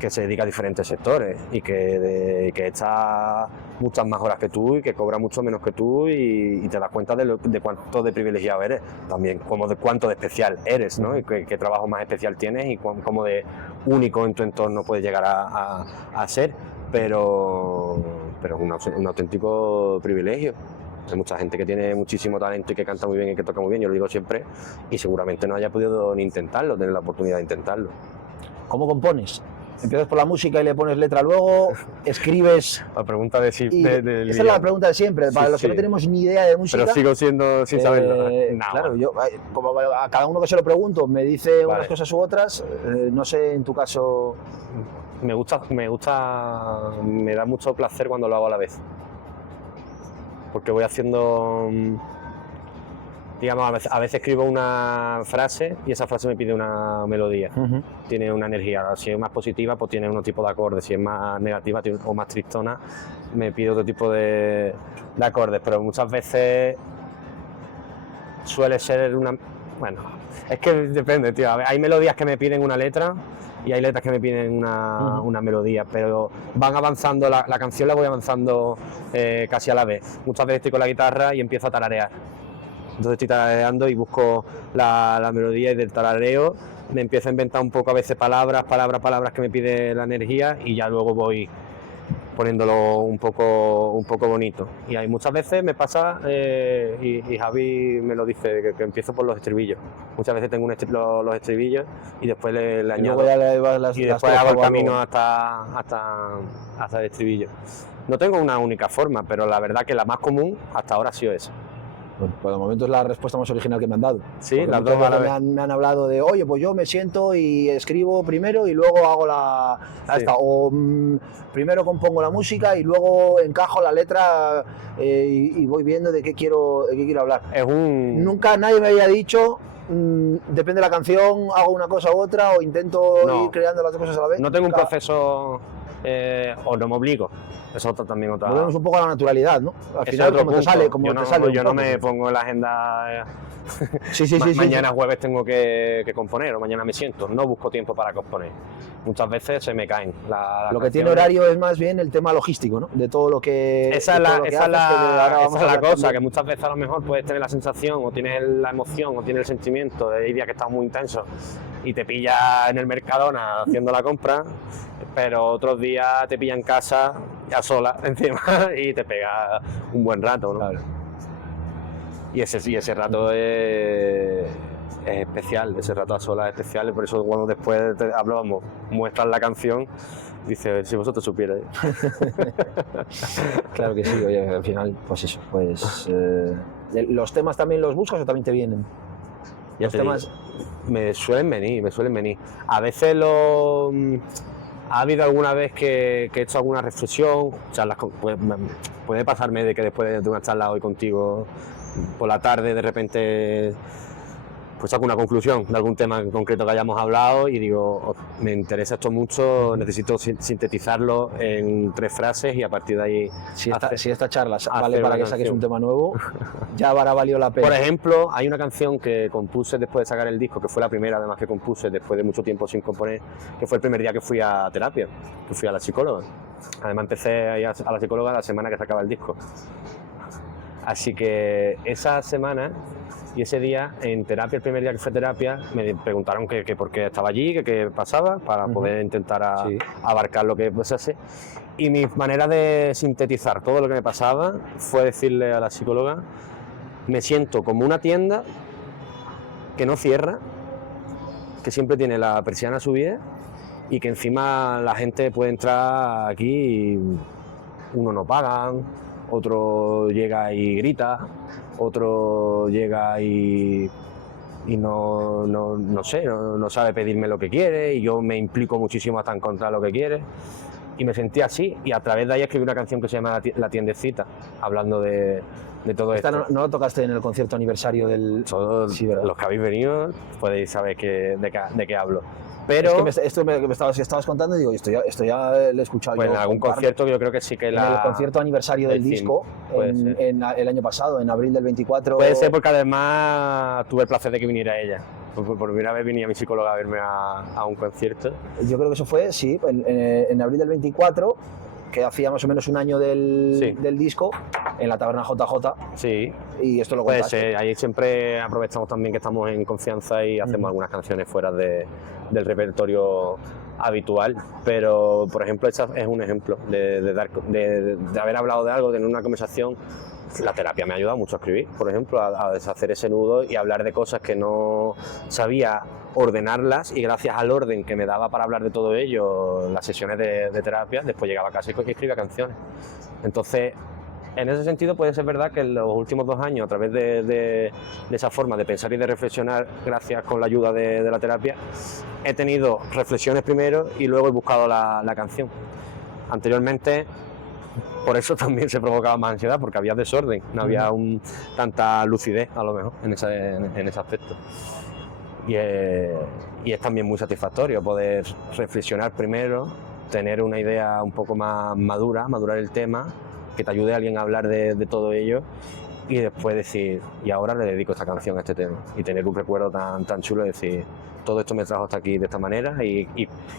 que se dedica a diferentes sectores y que echa muchas más horas que tú y que cobra mucho menos que tú, y te das cuenta de cuánto de privilegiado eres también, como de cuánto de especial eres, ¿no? Y qué trabajo más especial tienes y cómo de único en tu entorno puedes llegar a ser, pero es un auténtico privilegio. Hay mucha gente que tiene muchísimo talento y que canta muy bien y que toca muy bien, yo lo digo siempre, y seguramente no haya podido ni intentarlo, tener la oportunidad de intentarlo. ¿Cómo compones? Empiezas por la música y le pones letra luego, escribes... La pregunta de si... Y del esa es día. la pregunta de siempre, para Sí, los que sí. no tenemos ni idea de música. Pero sigo siendo sin saberlo. No, Claro, bueno. yo, como a cada uno que se lo pregunto me dice Vale. unas cosas u otras, no sé en tu caso... Me da mucho placer cuando lo hago a la vez. Porque voy haciendo, digamos, a veces escribo una frase y esa frase me pide una melodía. Tiene una energía. Si es más positiva, pues tiene un tipo de acordes. Si es más negativa o más tristona, me pide otro tipo de acordes. Pero muchas veces suele ser una... Bueno, es que depende, tío. A ver, hay melodías que me piden una letra y hay letras que me piden una melodía, pero van avanzando, la canción la voy avanzando casi a la vez. Muchas veces estoy con la guitarra y empiezo a tararear. Entonces estoy tarareando y busco la melodía y del tarareo me empiezo a inventar un poco a veces palabras que me pide la energía y ya luego voy poniéndolo un poco bonito. Y hay muchas veces me pasa, y Javi me lo dice, que empiezo por los estribillos. Muchas veces tengo los estribillos y después le Y añado. luego ya le vas Y después hago el camino hasta el estribillo. No tengo una única forma, pero la verdad que la más común hasta ahora ha sido esa. Bueno, pues de momento es la respuesta más original que me han dado. Sí, Porque las muchas dos a la veces vez. me han hablado de, oye, pues yo me siento y escribo primero y luego hago la Sí. esta. O primero compongo la música y luego encajo la letra y voy viendo de qué quiero hablar. Es un... Nunca nadie me había dicho, depende de la canción, hago una cosa u otra o intento No. ir creando las dos cosas a la vez. No tengo un Nunca. proceso, o no me obligo. Eso es también otra... Volvemos un poco a la naturalidad, ¿no? Al Ese final, otro como te punto. sale, como yo te no, sale un yo no poco. me pongo en la agenda... Sí, mañana jueves tengo que componer o mañana me siento. No busco tiempo para componer. Muchas veces se me caen las Lo que tiene canciones. horario es más bien el tema logístico, ¿no? De todo lo que. Esa es de todo la, lo que esa es haces, que ahora la, vamos esa a es la hablar cosa, también. que muchas veces a lo mejor puedes tener la sensación, o tienes la emoción, o tienes el sentimiento de días que estás muy intenso y te pilla en el Mercadona haciendo la compra, pero otros días te pilla en casa, ya sola, encima, y te pega un buen rato, ¿no? Claro. Y ese rato es especial, ese rato a solas es especial, y por eso cuando después hablábamos, muestras la canción, dice, si vosotros supierais. Claro que sí, oye, al final, pues eso, pues. ¿Los temas también los buscas o también te vienen? Ya Los te temas. digo, me suelen venir. A veces ha habido alguna vez que he hecho alguna reflexión, charlas puede pasarme de que después de una charla hoy contigo por la tarde de repente pues saco una conclusión de algún tema en concreto que hayamos hablado y digo, "Oh, me interesa esto mucho, necesito sintetizarlo en 3 frases y a partir de ahí Si esta hacer charla vale una para que saques canción". un tema nuevo, ya habrá valido la pena. Por ejemplo, hay una canción que compuse después de sacar el disco, que fue la primera además que compuse después de mucho tiempo sin componer, que fue el primer día que fui a terapia, que fui a la psicóloga. Además empecé a ir a la psicóloga la semana que sacaba el disco. Así que esa semana y ese día en terapia, el primer día que fue a terapia, me preguntaron que por qué estaba allí, que qué pasaba, para poder intentar Sí. abarcar lo que pasase. Y mi manera de sintetizar todo lo que me pasaba fue decirle a la psicóloga, me siento como una tienda que no cierra, que siempre tiene la persiana subida y que encima la gente puede entrar aquí y uno no pagan, otro llega y grita, otro llega y no sé, no sabe pedirme lo que quiere y yo me implico muchísimo hasta encontrar lo que quiere. Y me sentí así y a través de ahí escribí una canción que se llama La tiendecita, hablando de todo Esta esto. no lo tocaste en el concierto aniversario del. Todos Sí, ¿verdad? los que habéis venido podéis saber de qué hablo. Pero Es que esto que me estabas contando, digo, esto ya lo he escuchado pues yo. en algún con Carmen. concierto yo creo que sí que En el concierto aniversario del decimos, disco, puede ser. el año pasado, en abril del 24. Puede ser porque además tuve el placer de que viniera ella. Por primera vez venía mi psicóloga a verme a un concierto. Yo creo que eso fue, sí, en abril del 24, que hacía más o menos un año Sí. del disco, en la taberna JJ, Sí, y esto lo puede contaste. ser. Ahí siempre aprovechamos también que estamos en confianza y hacemos algunas canciones fuera del repertorio habitual, pero por ejemplo esta es un ejemplo de haber hablado de algo, de tener una conversación. La terapia me ha ayudado mucho a escribir, por ejemplo, a deshacer ese nudo y hablar de cosas que no sabía ordenarlas, y gracias al orden que me daba para hablar de todo ello, las sesiones de terapia, después llegaba a casa y escribía canciones. Entonces, en ese sentido puede ser verdad que en los últimos 2 años, a través de esa forma de pensar y de reflexionar, gracias con la ayuda de la terapia, he tenido reflexiones primero y luego he buscado la canción. Anteriormente, por eso también se provocaba más ansiedad, porque había desorden, no había tanta lucidez a lo mejor en ese aspecto. Y es también muy satisfactorio poder reflexionar primero, tener una idea un poco más madurar el tema, que te ayude a alguien a hablar de todo ello, y después decir, y ahora le dedico esta canción a este tema, y tener un recuerdo tan chulo de decir, todo esto me trajo hasta aquí de esta manera, y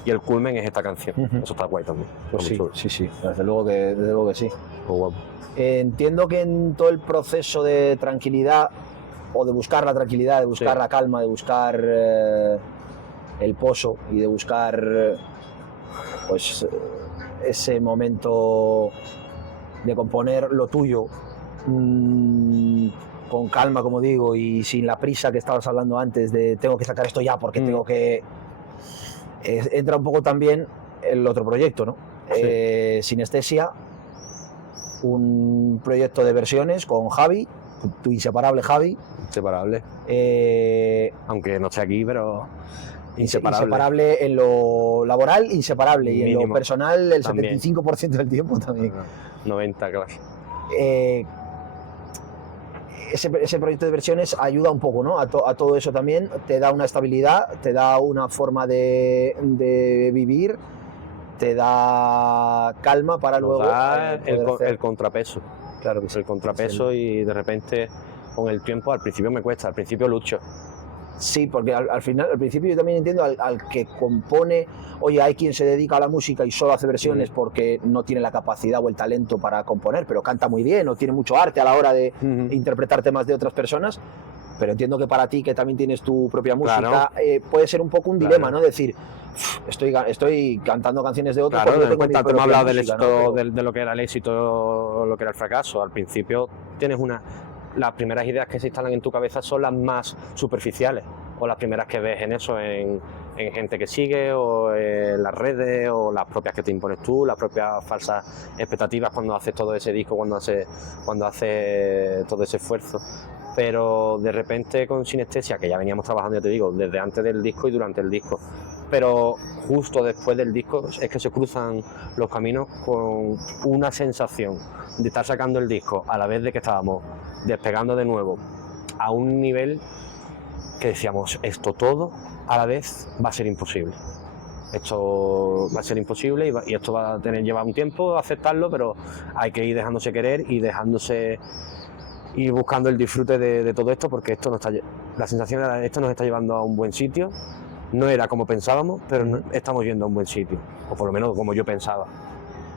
el culmen es esta canción. Eso está guay también. Pues sí, desde luego que sí. Muy guapo. Entiendo que en todo el proceso de tranquilidad, o de buscar la tranquilidad, de buscar la calma, de buscar el pozo y de buscar pues ese momento de componer lo tuyo con calma, como digo, y sin la prisa que estabas hablando antes de tengo que sacar esto ya porque tengo que... entra un poco también el otro proyecto, ¿no? Sí. Sinestesia, un proyecto de versiones con Javi, tu inseparable Javi. Inseparable. Aunque no esté aquí, pero inseparable. Inseparable en lo laboral, inseparable, Mínimo. Y en lo personal el También. 75% del tiempo también. 90, claro. Ese proyecto de versiones ayuda un poco, ¿no? A todo eso también, te da una estabilidad, te da una forma de vivir, te da calma para Nos luego... da el contrapeso. Claro que sí. El contrapeso, y de repente con el tiempo, al principio me cuesta, al principio lucho. Sí, porque al principio yo también entiendo al que compone, oye, hay quien se dedica a la música y solo hace versiones porque no tiene la capacidad o el talento para componer, pero canta muy bien o tiene mucho arte a la hora de interpretar temas de otras personas. Pero entiendo que para ti, que también tienes tu propia música, puede ser un poco un dilema, ¿no? Decir, estoy cantando canciones de otros. Claro, porque yo tú me has hablado del música, éxito, ¿no? de lo que era el éxito o lo que era el fracaso. Al principio tienes las primeras ideas que se instalan en tu cabeza son las más superficiales, o las primeras que ves en eso, en gente que sigue, o en las redes, o las propias que te impones tú, las propias falsas expectativas cuando haces todo ese disco, cuando haces todo ese esfuerzo. Pero de repente con Sinestesia, que ya veníamos trabajando, ya te digo, desde antes del disco y durante el disco, pero justo después del disco es que se cruzan los caminos con una sensación de estar sacando el disco a la vez de que estábamos despegando de nuevo a un nivel que decíamos, esto todo a la vez va a ser imposible. Esto va a ser imposible y esto va a llevar un tiempo aceptarlo, pero hay que ir dejándose querer y ir buscando el disfrute de todo esto, porque la sensación era, esto nos está llevando a un buen sitio. No era como pensábamos, pero estamos yendo a un buen sitio, o por lo menos como yo pensaba.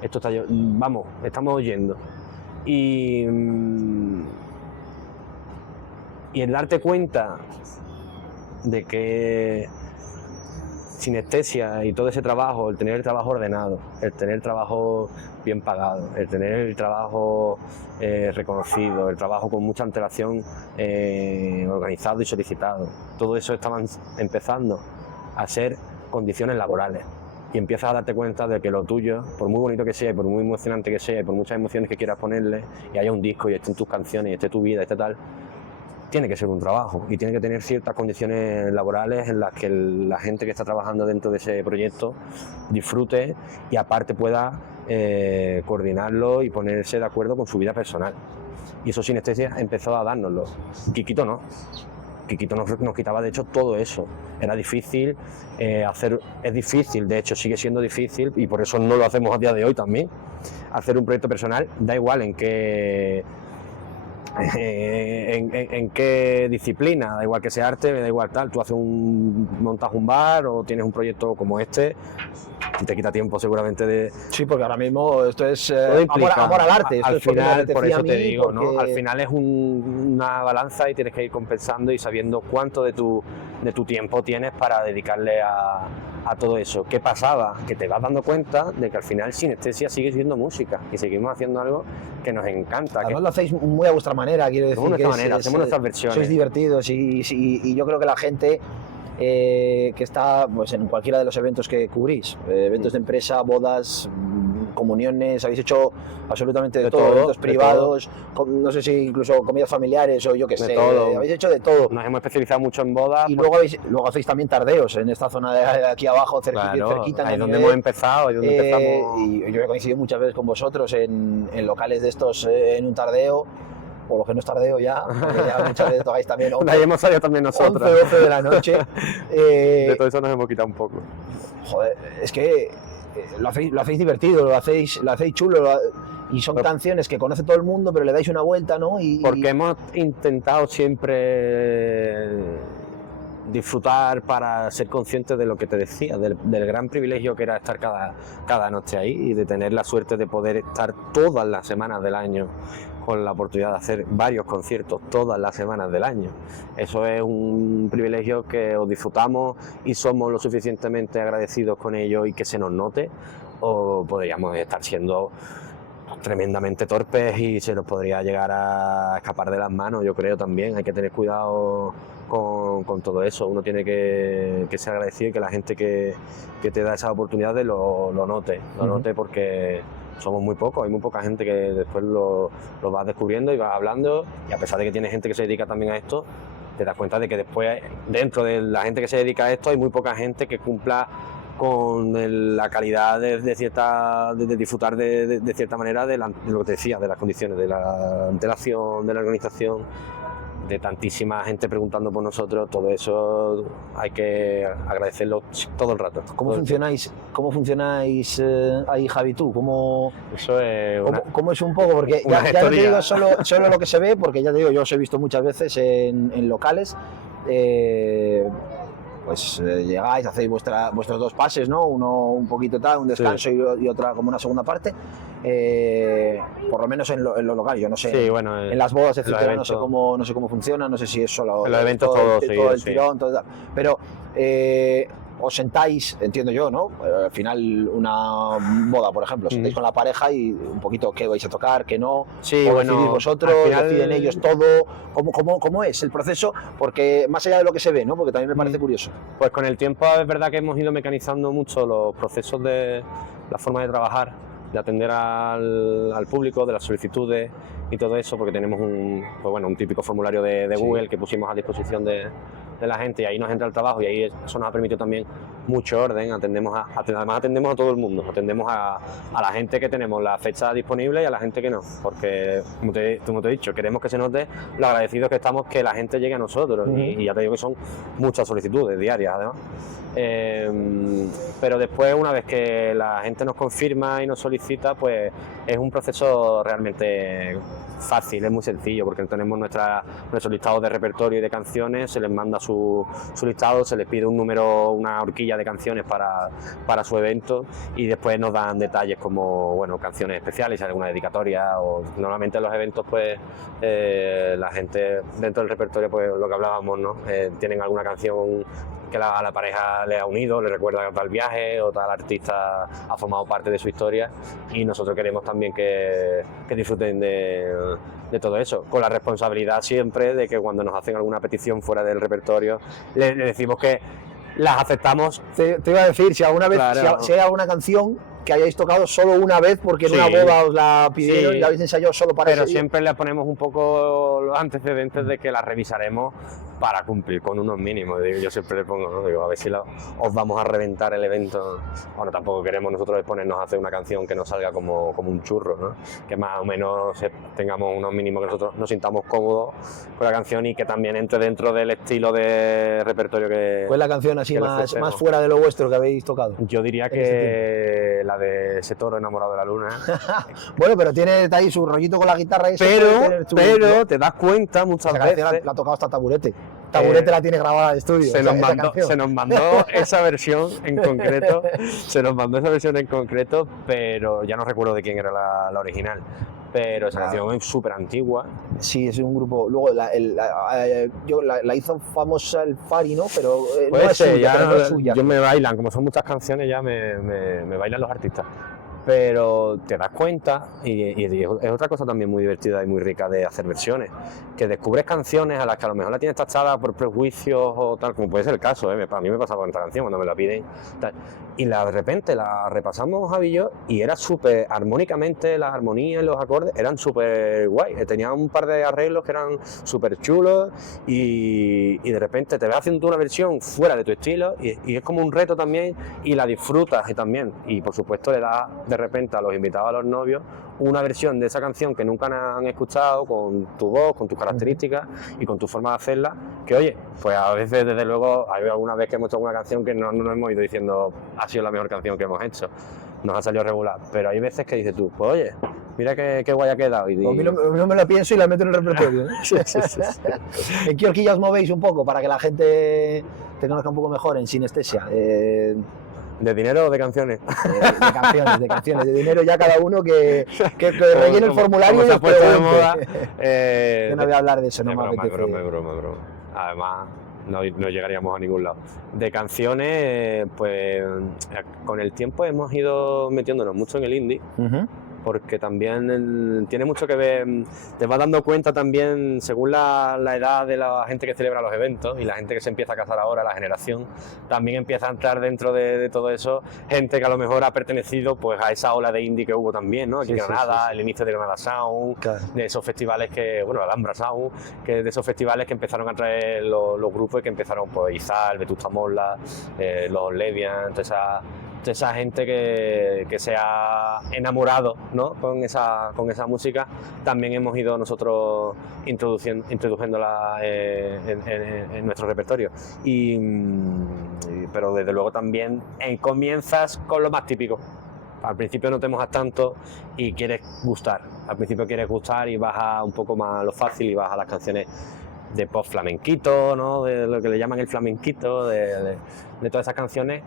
Estamos yendo. Y el darte cuenta de que Sinestesia y todo ese trabajo, el tener el trabajo ordenado, el tener el trabajo bien pagado, el tener el trabajo reconocido, el trabajo con mucha antelación organizado y solicitado, todo eso estaban empezando a ser condiciones laborales, y empiezas a darte cuenta de que lo tuyo, por muy bonito que sea y por muy emocionante que sea y por muchas emociones que quieras ponerle, y haya un disco y estén tus canciones y esté tu vida y esté tal, tiene que ser un trabajo y tiene que tener ciertas condiciones laborales en las que la gente que está trabajando dentro de ese proyecto disfrute y aparte pueda coordinarlo y ponerse de acuerdo con su vida personal. Y eso Sinestesia empezó a dárnoslo. Quiquito no. Quiquito nos quitaba de hecho todo eso. Era difícil es difícil, de hecho sigue siendo difícil, y por eso no lo hacemos a día de hoy también. Hacer un proyecto personal, da igual en qué disciplina, da igual que sea arte, da igual tal, tú montas un bar o tienes un proyecto como este, y te quita tiempo seguramente de... Sí, porque ahora mismo esto es implica, amor al arte. Esto al es porque me final, apetecía por eso a mí, te digo, ¿no? porque... Al final es una balanza y tienes que ir compensando y sabiendo cuánto de tu de tu tiempo tienes para dedicarle a todo eso. ¿Qué pasaba? Que te vas dando cuenta de que al final Sinestesia sigue siendo música y seguimos haciendo algo que nos encanta. Además lo hacéis muy a vuestra manera, quiero decir. Hacemos nuestras versiones. Sois divertidos y yo creo que la gente que está pues, en cualquiera de los eventos que cubrís, eventos de empresa, bodas, comuniones, habéis hecho absolutamente de todo, eventos privados, no sé si incluso comidas familiares o yo qué sé, habéis hecho de todo. Nos hemos especializado mucho en bodas. Y luego hacéis también tardeos en esta zona de aquí abajo, cerquita. Ahí es donde hemos empezado, y yo he coincidido muchas veces con vosotros en locales de estos, en un tardeo, o lo que no es tardeo ya, porque ya muchas veces tocáis también 11, ahí hemos salido también nosotros. 11 de la noche. De todo eso nos hemos quitado un poco. Joder, es que lo hacéis divertido, lo hacéis chulo, y son canciones que conoce todo el mundo, pero le dais una vuelta, ¿no? Porque hemos intentado siempre disfrutar para ser conscientes de lo que te decía, del gran privilegio que era estar cada noche ahí y de tener la suerte de poder estar todas las semanas del año con la oportunidad de hacer varios conciertos todas las semanas del año. Eso es un privilegio que os disfrutamos y somos lo suficientemente agradecidos con ello y que se nos note, o podríamos estar siendo tremendamente torpes y se nos podría llegar a escapar de las manos, yo creo también. Hay que tener cuidado con todo eso. Uno tiene que ser agradecido y que la gente que te da esas oportunidades lo note, porque somos muy pocos, hay muy poca gente que después lo vas descubriendo y vas hablando, y a pesar de que tiene gente que se dedica también a esto, te das cuenta de que después dentro de la gente que se dedica a esto hay muy poca gente que cumpla con la calidad de disfrutar de cierta manera de lo que te decía, de las condiciones, de la antelación, de la organización, de tantísima gente preguntando por nosotros. Todo eso hay que agradecerlo todo el rato. ¿Cómo funcionáis ahí, Javi, tú? Eso es ¿Cómo es un poco? Porque ya no te digo solo lo que se ve, porque ya te digo, yo os he visto muchas veces en locales. Llegáis, hacéis vuestros dos pases, ¿no? Uno un poquito tal, un descanso, sí, y otra como una segunda parte. Por lo menos en lo local, yo no sé. Sí, bueno, en las bodas, etcétera, no sé cómo funciona, no sé si es solo en los eventos todo el sí. tirón, todo tal. Pero os sentáis, entiendo yo, ¿no? Al final, una boda, por ejemplo, os sentáis con la pareja y un poquito qué vais a tocar, qué no. Sí, o decidís vosotros, final deciden ellos todo. ¿Cómo es el proceso? Porque más allá de lo que se ve, ¿no? Porque también me parece curioso. Pues con el tiempo es verdad que hemos ido mecanizando mucho los procesos de la forma de trabajar, de atender al público, de las solicitudes y todo eso, porque tenemos un típico formulario de Google, sí, que pusimos a disposición de la gente, y ahí nos entra el trabajo, y ahí eso nos ha permitido también mucho orden. Además atendemos a todo el mundo, atendemos a la gente que tenemos la fecha disponible y a la gente que no, porque como te he dicho, queremos que se note lo agradecidos que estamos que la gente llegue a nosotros, y ya te digo que son muchas solicitudes diarias además. Pero después, una vez que la gente nos confirma y nos solicita, pues es un proceso realmente fácil, es muy sencillo, porque tenemos nuestro listado de repertorio y de canciones, se les manda su listado, se les pide un número, una horquilla de canciones para su evento, y después nos dan detalles como canciones especiales, alguna dedicatoria, o normalmente en los eventos pues la gente dentro del repertorio, pues lo que hablábamos, ¿no? Tienen alguna canción que a la pareja le ha unido, le recuerda tal viaje o tal artista ha formado parte de su historia, y nosotros queremos también que disfruten de todo eso, con la responsabilidad siempre de que cuando nos hacen alguna petición fuera del repertorio le decimos que las aceptamos. Te iba a decir, si alguna vez, claro, si hay alguna canción que hayáis tocado solo una vez porque en una boda os la pidieron, sí, y la habéis ensayado solo para pero ese día. siempre le ponemos un poco los antecedentes de que la revisaremos para cumplir con unos mínimos. Yo siempre le pongo, ¿no? Digo, a ver si os vamos a reventar el evento. Bueno, tampoco queremos nosotros exponernos a hacer una canción que nos salga como un churro, ¿no? Que más o menos tengamos unos mínimos, que nosotros nos sintamos cómodos con la canción y que también entre dentro del estilo de repertorio que... ¿Cuál es la canción así más fuera de lo vuestro que habéis tocado? Yo diría que la de Ese toro enamorado de la luna. Bueno, pero tiene ahí su rollito con la guitarra. Pero te das cuenta muchas veces... La ha tocado hasta Taburete. Taburete la tiene grabada de estudio. Se nos mandó esa versión en concreto, pero ya no recuerdo de quién era la original. pero esa canción es súper antigua. Sí, es un grupo. Luego la hizo famosa el Fari, ¿no? Pero no Puede es ser, suya, ya pero no es suya. yo me bailan, como son muchas canciones, ya me bailan los artistas. Pero te das cuenta, y es otra cosa también muy divertida y muy rica de hacer versiones, que descubres canciones a las que a lo mejor la tienes tachada por prejuicios o tal, como puede ser el caso, a mí me pasaba con esta canción cuando me la piden, tal, y de repente la repasamos Javi y yo, y era súper armónicamente, las armonías, los acordes eran súper guay, tenía un par de arreglos que eran súper chulos, y de repente te ves haciendo una versión fuera de tu estilo, y es como un reto también, y la disfrutas y también, y por supuesto le das de repente a los invitados, a los novios, una versión de esa canción que nunca han escuchado, con tu voz, con tus características y con tu forma de hacerla, que oye, pues a veces desde luego hay alguna vez que hemos hecho una canción que no nos hemos ido diciendo ha sido la mejor canción que hemos hecho, nos ha salido regular, pero hay veces que dices tú, pues oye, mira qué guay ha quedado. Y a mí no me la pienso y la meto en el repertorio, ¿no? ¿En qué horquilla os movéis un poco para que la gente te conozca un poco mejor en Sinestesia? ¿De dinero o de canciones? De canciones, de dinero ya cada uno que rellene el formulario y se ha puesto de moda. Yo no voy a hablar de eso, no me apetece. Broma. Además, no llegaríamos a ningún lado. De canciones, pues con el tiempo hemos ido metiéndonos mucho en el indie. Porque también tiene mucho que ver, te vas dando cuenta también según la edad de la gente que celebra los eventos y la gente que se empieza a casar ahora, la generación, también empieza a entrar dentro de todo eso, gente que a lo mejor ha pertenecido pues a esa ola de indie que hubo también, ¿no? Aquí en Granada, el inicio de Granada Sound, claro. De esos festivales que, bueno, Alhambra Sound, que de esos festivales que empezaron a traer los grupos y que empezaron pues Izal, Vetusta Morla, los Levian, toda esa gente que se ha enamorado, ¿no? con esa música, también hemos ido nosotros introduciéndola en nuestro repertorio. Pero desde luego también comienzas con lo más típico. Al principio no te mojas tanto y quieres gustar. Al principio quieres gustar y vas a un poco más a lo fácil y vas a las canciones de pop flamenquito, ¿no? De lo que le llaman el flamenquito, de todas esas canciones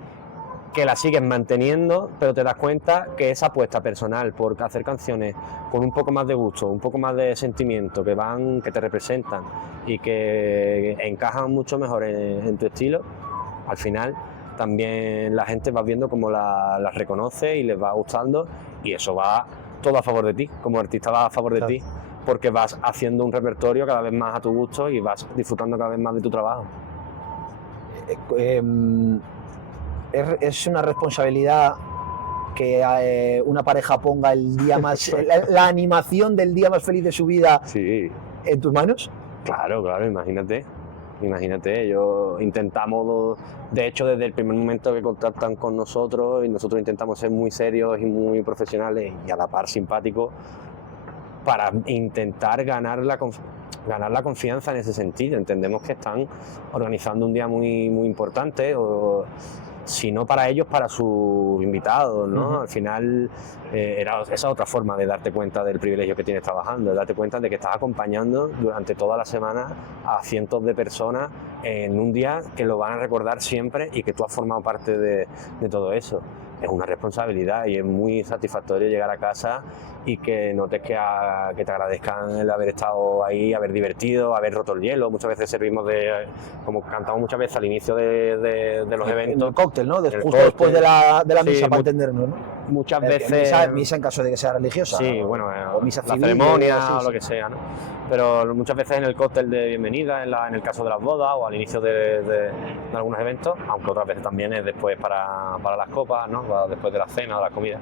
que la sigues manteniendo, pero te das cuenta que esa apuesta personal por hacer canciones con un poco más de gusto, un poco más de sentimiento, que te representan y que encajan mucho mejor en tu estilo, al final también la gente va viendo cómo las reconoce y les va gustando, y eso va todo a favor de ti, como artista va a favor de ti, porque vas haciendo un repertorio cada vez más a tu gusto y vas disfrutando cada vez más de tu trabajo. Es una responsabilidad que una pareja ponga el día más la animación del día más feliz de su vida en tus manos. Claro, imagínate, ellos intentamos, de hecho desde el primer momento que contactan con nosotros, y nosotros intentamos ser muy serios y muy profesionales y a la par simpáticos para intentar ganar la confianza en ese sentido. Entendemos que están organizando un día muy, muy importante, si no para ellos, para sus invitados, ¿no? Al final era esa otra forma de darte cuenta del privilegio que tienes trabajando, de darte cuenta de que estás acompañando durante toda la semana a cientos de personas en un día que lo van a recordar siempre y que tú has formado parte de todo eso. Es una responsabilidad y es muy satisfactorio llegar a casa y que notes que te agradezcan el haber estado ahí, haber divertido, haber roto el hielo. Muchas veces servimos como cantamos muchas veces al inicio de los eventos. El cóctel, ¿no? Justo después de la misa, para entendernos, ¿no? Muchas veces... Misa en caso de que sea religiosa. Sí, bueno, o misa civil, la ceremonia o lo que sea, ¿no? Pero muchas veces en el cóctel de bienvenida, en el caso de las bodas o al inicio de algunos eventos, aunque otras veces también es después para las copas, ¿no? Después de la cena o la comida.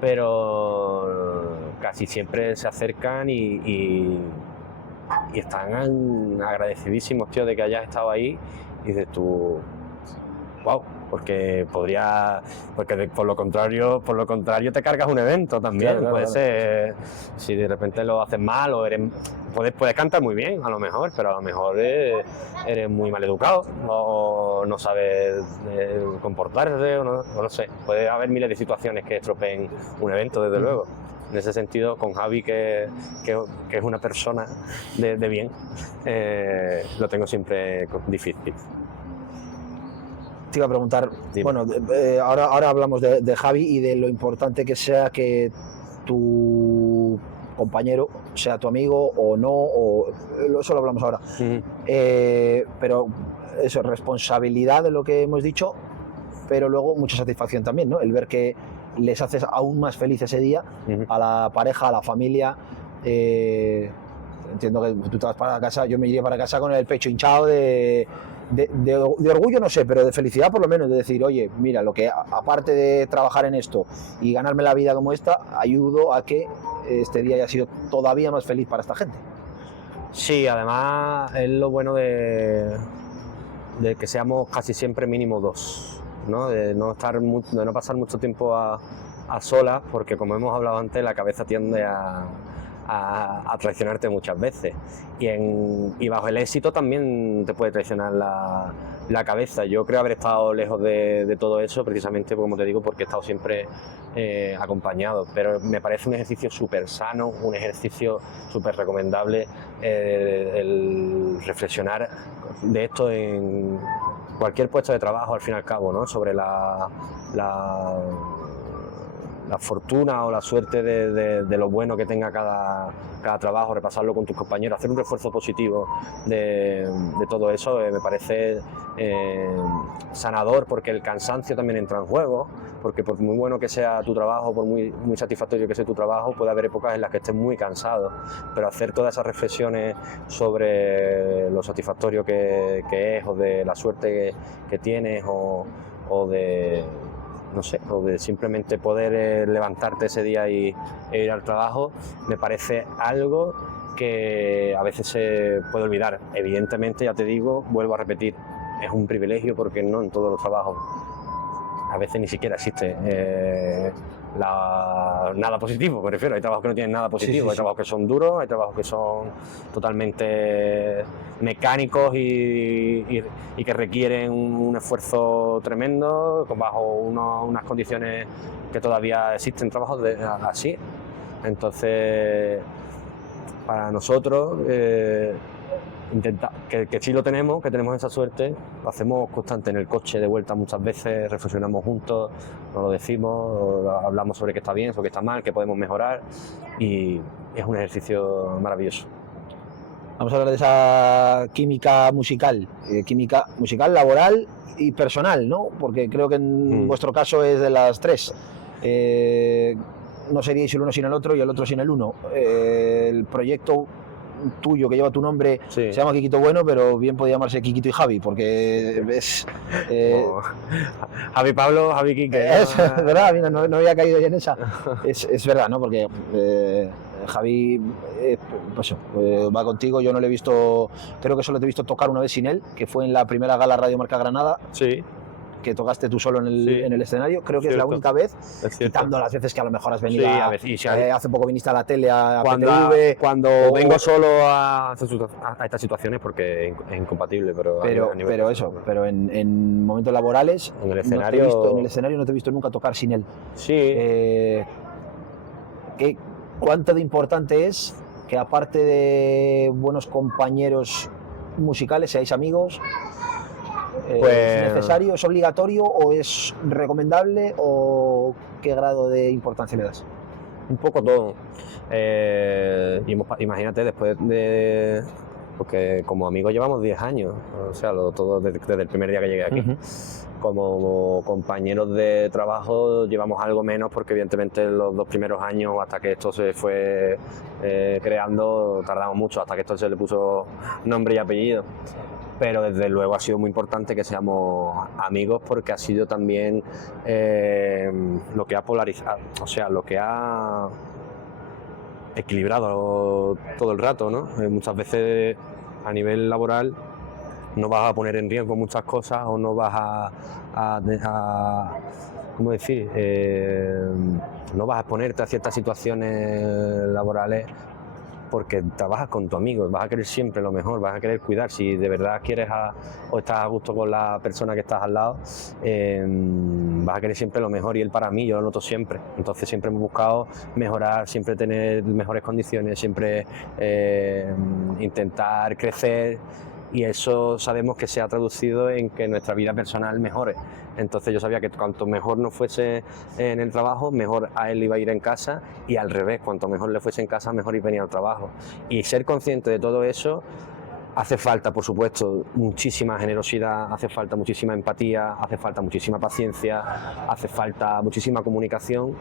Pero casi siempre se acercan y están agradecidísimos, tío, de que hayas estado ahí, y dices tú, wow, porque por lo contrario te cargas un evento también. Claro, puede ser, si de repente lo haces mal o puedes cantar muy bien a lo mejor, pero a lo mejor eres muy mal educado o no sabes comportarte o no sé, puede haber miles de situaciones que estropeen un evento, desde luego. En ese sentido, con Javi, que es una persona de bien, lo tengo siempre difícil. Te iba a preguntar, bueno, ahora hablamos de Javi y de lo importante que sea que tu compañero, sea tu amigo o no, eso lo hablamos ahora. Pero eso, responsabilidad de lo que hemos dicho, pero luego mucha satisfacción también, ¿no? El ver que les haces aún más feliz ese día a la pareja, a la familia. Entiendo que tú te vas para casa, yo me iría para casa con el pecho hinchado de orgullo, no sé, pero de felicidad por lo menos, de decir, oye, mira, lo que aparte de trabajar en esto y ganarme la vida como esta, ayudo a que este día haya sido todavía más feliz para esta gente. Sí, además es lo bueno de que seamos casi siempre mínimo dos, ¿no? De no pasar mucho tiempo a solas, porque como hemos hablado antes, la cabeza tiende a traicionarte muchas veces, y bajo el éxito también te puede traicionar la cabeza. Yo creo haber estado lejos de todo eso, precisamente, como te digo, porque he estado siempre acompañado, pero me parece un ejercicio súper sano, un ejercicio súper recomendable, el reflexionar de esto en cualquier puesto de trabajo, al fin y al cabo, ¿no? Sobre la fortuna o la suerte de lo bueno que tenga cada trabajo, repasarlo con tus compañeros, hacer un refuerzo positivo de todo eso, me parece sanador, porque el cansancio también entra en juego, porque por muy bueno que sea tu trabajo, por muy satisfactorio que sea tu trabajo, puede haber épocas en las que estés muy cansado, pero hacer todas esas reflexiones sobre lo satisfactorio que es, o de la suerte que tienes, o de, no sé, o de simplemente poder levantarte ese día e ir al trabajo, me parece algo que a veces se puede olvidar. Evidentemente, ya te digo, vuelvo a repetir, es un privilegio, porque no en todos los trabajos, a veces ni siquiera existe nada positivo, me refiero. Hay trabajos que no tienen nada positivo, hay trabajos que son duros, hay trabajos que son totalmente mecánicos y que requieren un esfuerzo tremendo, bajo unas condiciones que todavía existen trabajos así. Entonces, para nosotros, que sí lo tenemos, que tenemos esa suerte, lo hacemos constante en el coche de vuelta muchas veces, reflexionamos juntos, nos lo decimos, hablamos sobre qué está bien, sobre qué está mal, qué podemos mejorar, y es un ejercicio maravilloso. Vamos a hablar de esa química musical laboral y personal, ¿no? Porque creo que en vuestro caso es de las tres. No seríais el uno sin el otro y el otro sin el uno. El proyecto tuyo que lleva tu nombre se llama Quiquito Bueno, pero bien podía llamarse Quiquito y Javi, porque es Javi Pablo, Javi Quique. Es verdad, mira, no había caído ya en esa. Es verdad, ¿no? Porque Javi pues, va contigo, yo no le he visto, creo que solo te he visto tocar una vez sin él, que fue en la primera gala Radio Marca Granada. Sí. Que tocaste tú solo en el escenario, creo que es la única vez, quitando las veces que a lo mejor has venido hace poco viniste a la tele, a PTV. Cuando vengo solo a estas situaciones, porque es incompatible, pero en momentos laborales, en el escenario no te he visto nunca tocar sin él. Sí. ¿Cuánto de importante es que, aparte de buenos compañeros musicales, seáis amigos? ¿Es necesario, es obligatorio, o es recomendable, o qué grado de importancia le das? Un poco todo. Imagínate, después de... Porque como amigos llevamos 10 años, o sea, todo desde el primer día que llegué aquí. Como compañeros de trabajo llevamos algo menos, porque evidentemente los 2 primeros años, hasta que esto se fue creando, tardamos mucho, hasta que esto se le puso nombre y apellido. Pero desde luego ha sido muy importante que seamos amigos, porque ha sido también lo que ha polarizado, o sea, lo que ha equilibrado todo el rato, ¿no? Muchas veces a nivel laboral no vas a poner en riesgo muchas cosas, o no vas a ¿cómo decir? No vas a exponerte a ciertas situaciones laborales, porque trabajas con tu amigo, vas a querer siempre lo mejor, vas a querer cuidar. Si de verdad quieres o estás a gusto con la persona que estás al lado, vas a querer siempre lo mejor, y él para mí, yo lo noto siempre. Entonces siempre hemos buscado mejorar, siempre tener mejores condiciones, siempre intentar crecer, y eso sabemos que se ha traducido en que nuestra vida personal mejore. Entonces yo sabía que cuanto mejor nos fuese en el trabajo, mejor a él iba a ir en casa, y al revés, cuanto mejor le fuese en casa, mejor iba a venir al trabajo. Y ser consciente de todo eso hace falta, por supuesto, muchísima generosidad, hace falta muchísima empatía, hace falta muchísima paciencia, hace falta muchísima comunicación,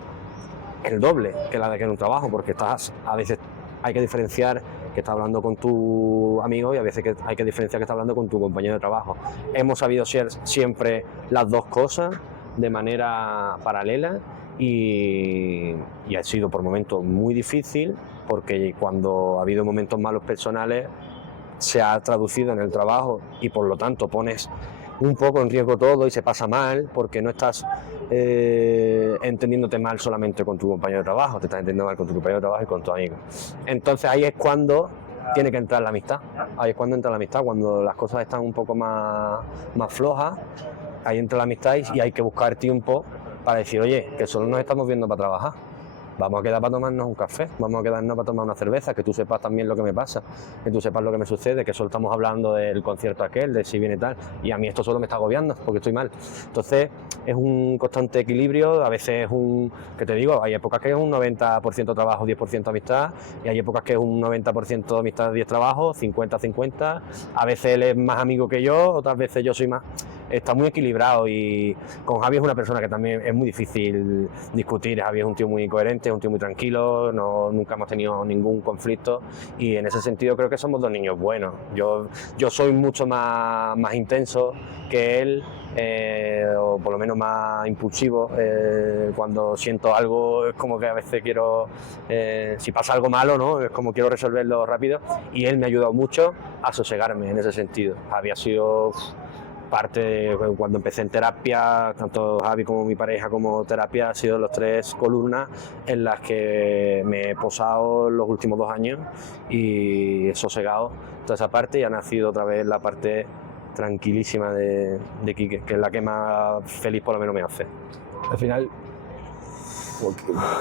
el doble que la de que en un trabajo, porque a veces hay que diferenciar que estás hablando con tu amigo y a veces hay que diferenciar que estás hablando con tu compañero de trabajo. Hemos sabido ser siempre las dos cosas de manera paralela, y ha sido por momentos muy difícil, porque cuando ha habido momentos malos personales se ha traducido en el trabajo, y por lo tanto pones un poco en riesgo todo y se pasa mal, porque no estás entendiéndote mal solamente con tu compañero de trabajo, te estás entendiendo mal con tu compañero de trabajo y con tu amigo. Entonces ahí es cuando tiene que entrar la amistad, ahí es cuando entra la amistad, cuando las cosas están un poco más flojas, ahí entra la amistad, y hay que buscar tiempo para decir, oye, que solo nos estamos viendo para trabajar. Vamos a quedar para tomarnos un café, vamos a quedarnos para tomar una cerveza, que tú sepas también lo que me pasa, que tú sepas lo que me sucede, que solo estamos hablando del concierto aquel, de si viene tal, y a mí esto solo me está agobiando porque estoy mal. Entonces es un constante equilibrio, a veces es que te digo, hay épocas que es un 90% trabajo, 10% amistad, y hay épocas que es un 90% amistad, 10 trabajo, 50-50, a veces él es más amigo que yo, otras veces yo soy más... Está muy equilibrado, y con Javi es una persona que también es muy difícil discutir. Javi es un tío muy coherente, es un tío muy tranquilo, nunca hemos tenido ningún conflicto, y en ese sentido creo que somos dos niños buenos. Yo soy mucho más intenso que él, o por lo menos más impulsivo. Cuando siento algo es como que a veces quiero, si pasa algo malo, ¿no? Es como quiero resolverlo rápido, y él me ha ayudado mucho a sosegarme en ese sentido. Javi ha sido parte cuando empecé en terapia, tanto Javi como mi pareja como terapia, han sido los tres columnas en las que me he posado los últimos 2 años y he sosegado toda esa parte, y ha nacido otra vez la parte tranquilísima de Quique, que es la que más feliz por lo menos me hace. Al final,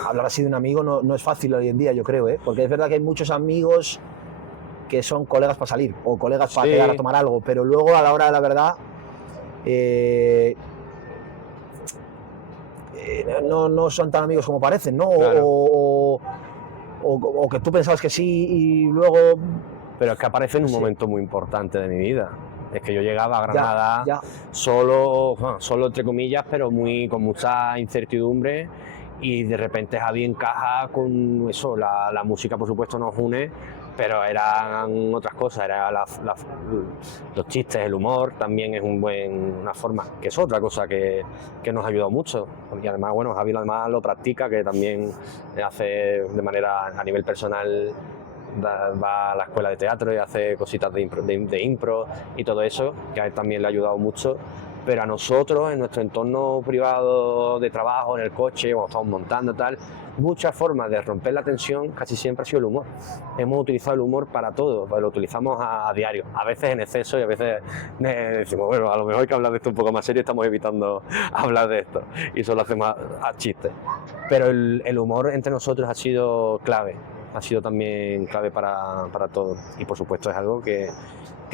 hablar así de un amigo no es fácil hoy en día, yo creo, porque es verdad que hay muchos amigos que son colegas para salir o colegas para quedar a tomar algo, pero luego a la hora de la verdad no son tan amigos como parecen, ¿no? Claro. O que tú pensabas que sí y luego... Pero es que aparece en un momento muy importante de mi vida. Es que yo llegaba a Granada ya. Solo entre comillas, pero con mucha incertidumbre, y de repente Javi encaja con eso. La música, por supuesto, nos une, pero eran otras cosas, los chistes, el humor también es una forma, que es otra cosa que nos ha ayudado mucho. Y además, bueno, Javi además lo practica, que también hace de manera a nivel personal, va a la escuela de teatro y hace cositas de impro y todo eso, que a él también le ha ayudado mucho. Pero a nosotros, en nuestro entorno privado de trabajo, en el coche, cuando estamos montando tal, muchas formas de romper la tensión casi siempre ha sido el humor. Hemos utilizado el humor para todo, lo utilizamos a diario, a veces en exceso, y a veces decimos, bueno, a lo mejor hay que hablar de esto un poco más serio, estamos evitando hablar de esto y solo hacemos a chistes. Pero el humor entre nosotros ha sido clave, ha sido también clave para todo, y por supuesto es algo que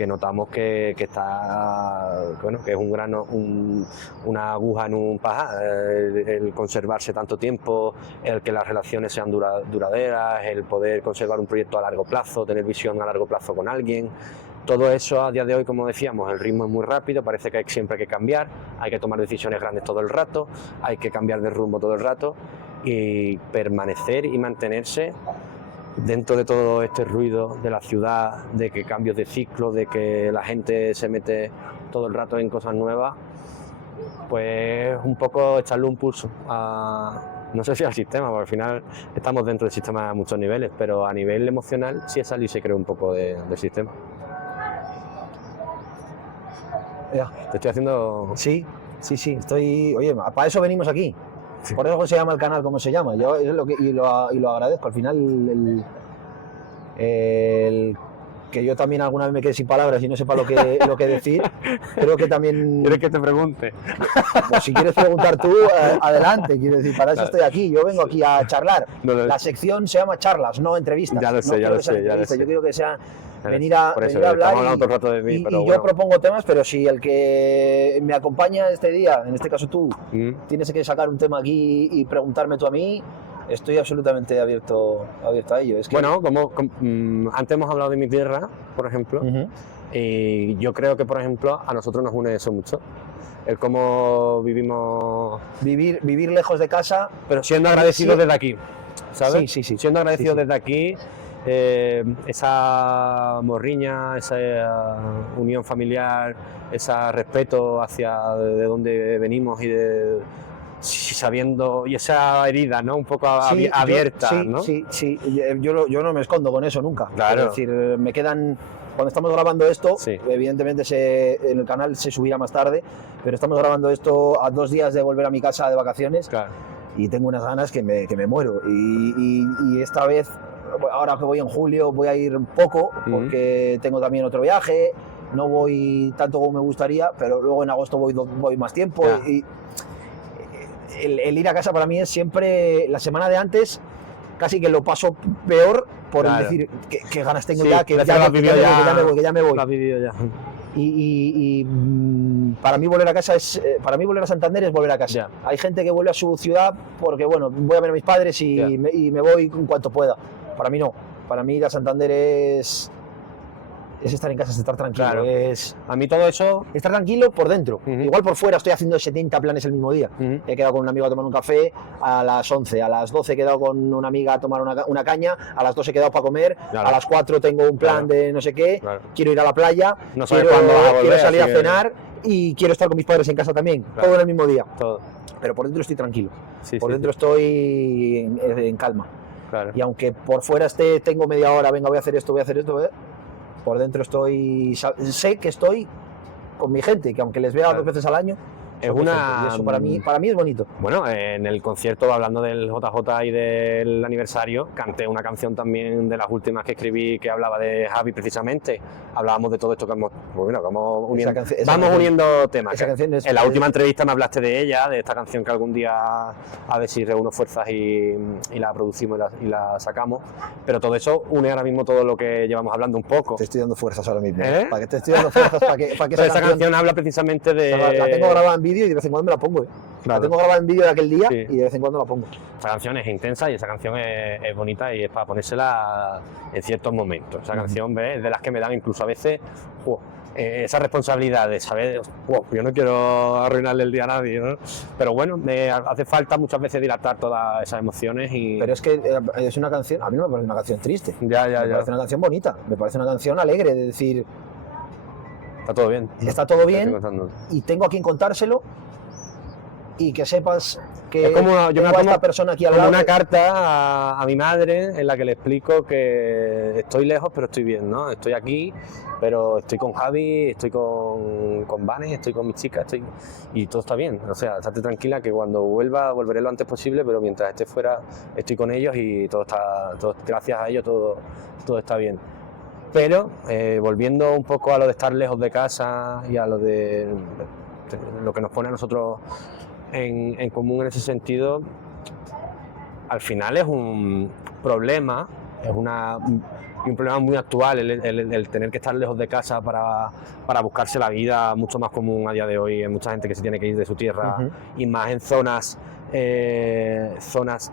notamos que está, bueno, que es un grano, una aguja en un pajar, el conservarse tanto tiempo, el que las relaciones sean duraderas, el poder conservar un proyecto a largo plazo, tener visión a largo plazo con alguien. Todo eso a día de hoy, como decíamos, el ritmo es muy rápido, parece que siempre hay que cambiar, hay que tomar decisiones grandes todo el rato, hay que cambiar de rumbo todo el rato, y permanecer y mantenerse dentro de todo este ruido de la ciudad, de que cambios de ciclo, de que la gente se mete todo el rato en cosas nuevas, pues un poco echarle un pulso no sé si al sistema, porque al final estamos dentro del sistema a muchos niveles, pero a nivel emocional sí es salir y se cree un poco del sistema. Ya. Te estoy haciendo... Sí, estoy... Oye, para eso venimos aquí. Sí. Por eso se llama el canal como se llama. Yo lo agradezco. Al final, que yo también alguna vez me quedé sin palabras y no sepa lo que decir, creo que también... ¿Quieres que te pregunte? Pues si quieres preguntar tú, adelante. Quiero decir, para eso estoy aquí. Yo vengo aquí a charlar. La sección se llama charlas, no entrevistas. Ya lo sé, no ya lo sé. Yo quiero que sea venir a, por eso, venir a hablar estamos hablando todo el rato de mí, pero yo bueno. propongo temas, pero si el que me acompaña este día, en este caso tú, Mm. tienes que sacar un tema aquí y preguntarme tú a mí, estoy absolutamente abierto a ello. Es que, Bueno, antes hemos hablado de mi tierra, por ejemplo, Ujú. y yo creo que, por ejemplo, a nosotros nos une eso mucho. El cómo vivimos, vivir lejos de casa, pero siendo agradecidos Sí. desde aquí, ¿sabes? Sí, sí, sí. Siendo agradecidos Sí, sí. desde aquí, esa morriña, esa unión familiar, ese respeto hacia de dónde venimos sabiendo, y esa herida, ¿no? Un poco Sí, abierta, sí, ¿no? sí. Yo no me escondo con eso nunca. Claro. Es decir, me quedan. Cuando estamos grabando esto, Sí. evidentemente en el canal se subirá más tarde, pero estamos grabando esto a 2 días de volver a mi casa de vacaciones Claro. y tengo unas ganas que me muero. Y esta vez, ahora que voy en julio, voy a ir poco porque tengo también otro viaje. No voy tanto como me gustaría, pero luego en agosto voy más tiempo. Ya. Y el ir a casa para mí es siempre la semana de antes, casi que lo paso peor por el Claro. decir qué ganas tengo Sí, ya, que parece que lo has vivido que ya me voy. Lo has vivido ya. Para mí volver a casa para mí volver a Santander es volver a casa. Ya. Hay gente que vuelve a su ciudad porque bueno, voy a ver a mis padres y, Ya. me voy en cuanto pueda. Para mí no. Para mí ir a Santander es estar en casa, es estar tranquilo. Claro. Es A mí todo eso... estar tranquilo por dentro. Ujú. Igual por fuera estoy haciendo 70 planes el mismo día. Ujú. He quedado con un amigo a tomar un café a las 11, a las 12 he quedado con una amiga a tomar una caña, a las 2 he quedado para comer, Claro. a las 4 tengo un plan Claro. de no sé qué, Claro. quiero ir a la playa, No sabes quiero, cuándo vas a volver, quiero salir a así que- cenar y quiero estar con mis padres en casa también, Claro. todo en el mismo día. Todo. Pero por dentro estoy tranquilo, Sí, por sí, dentro estoy en calma. claro. Y aunque por fuera tengo media hora, venga, voy a hacer esto, por dentro sé que estoy con mi gente, que aunque les vea Claro. 2 veces al año, Es son mi una- gente, y eso para mí es bonito. Bueno, en el concierto, hablando del JJ y del aniversario, canté una canción también de las últimas que escribí que hablaba de Javi precisamente. Hablábamos de todo esto que vamos, bueno, vamos uniendo, esa canción- uniendo temas. esa canción es- En la última entrevista me hablaste de ella, de esta canción que algún día a ver si reúno fuerzas y la producimos y la sacamos. Pero todo eso une ahora mismo todo lo que llevamos hablando un poco. Te estoy dando fuerzas ahora mismo. ¿Eh? Para que te estoy dando fuerzas para que Pero esa canción habla precisamente de... la tengo grabada en vídeo y de vez en cuando me la pongo. Claro. La tengo grabada en vídeo de aquel día Sí. y de vez en cuando la pongo. Esa canción es intensa y esa canción es bonita y es para ponérsela en ciertos momentos. Esa canción, ¿ves? Es de las que me dan incluso a veces esa responsabilidad de saber, yo no quiero arruinarle el día a nadie, ¿no? Pero bueno, hace falta muchas veces dilatar todas esas emociones y... Pero es que es una canción, a mí no me parece una canción triste. Ya, Me parece una canción bonita, me parece una canción alegre, de decir, Está todo bien. está todo Estoy bien contando. y tengo a quien contárselo y que sepas que Es como yo me tengo la a esta tomo persona aquí al como lado. una carta a mi madre en la que le explico que estoy lejos pero estoy bien, ¿no? Estoy aquí, pero estoy con Javi, estoy con Vane, estoy con mis chicas, y todo está bien. O sea, estate tranquila que cuando vuelva, volveré lo antes posible, pero mientras esté fuera estoy con ellos y gracias a ellos todo está bien. Pero volviendo un poco a lo de estar lejos de casa y a lo de lo que nos pone a nosotros en común en ese sentido, al final es un problema, es un problema muy actual el tener que estar lejos de casa para buscarse la vida, mucho más común a día de hoy. Hay mucha gente que se tiene que ir de su tierra Ujú. y más en zonas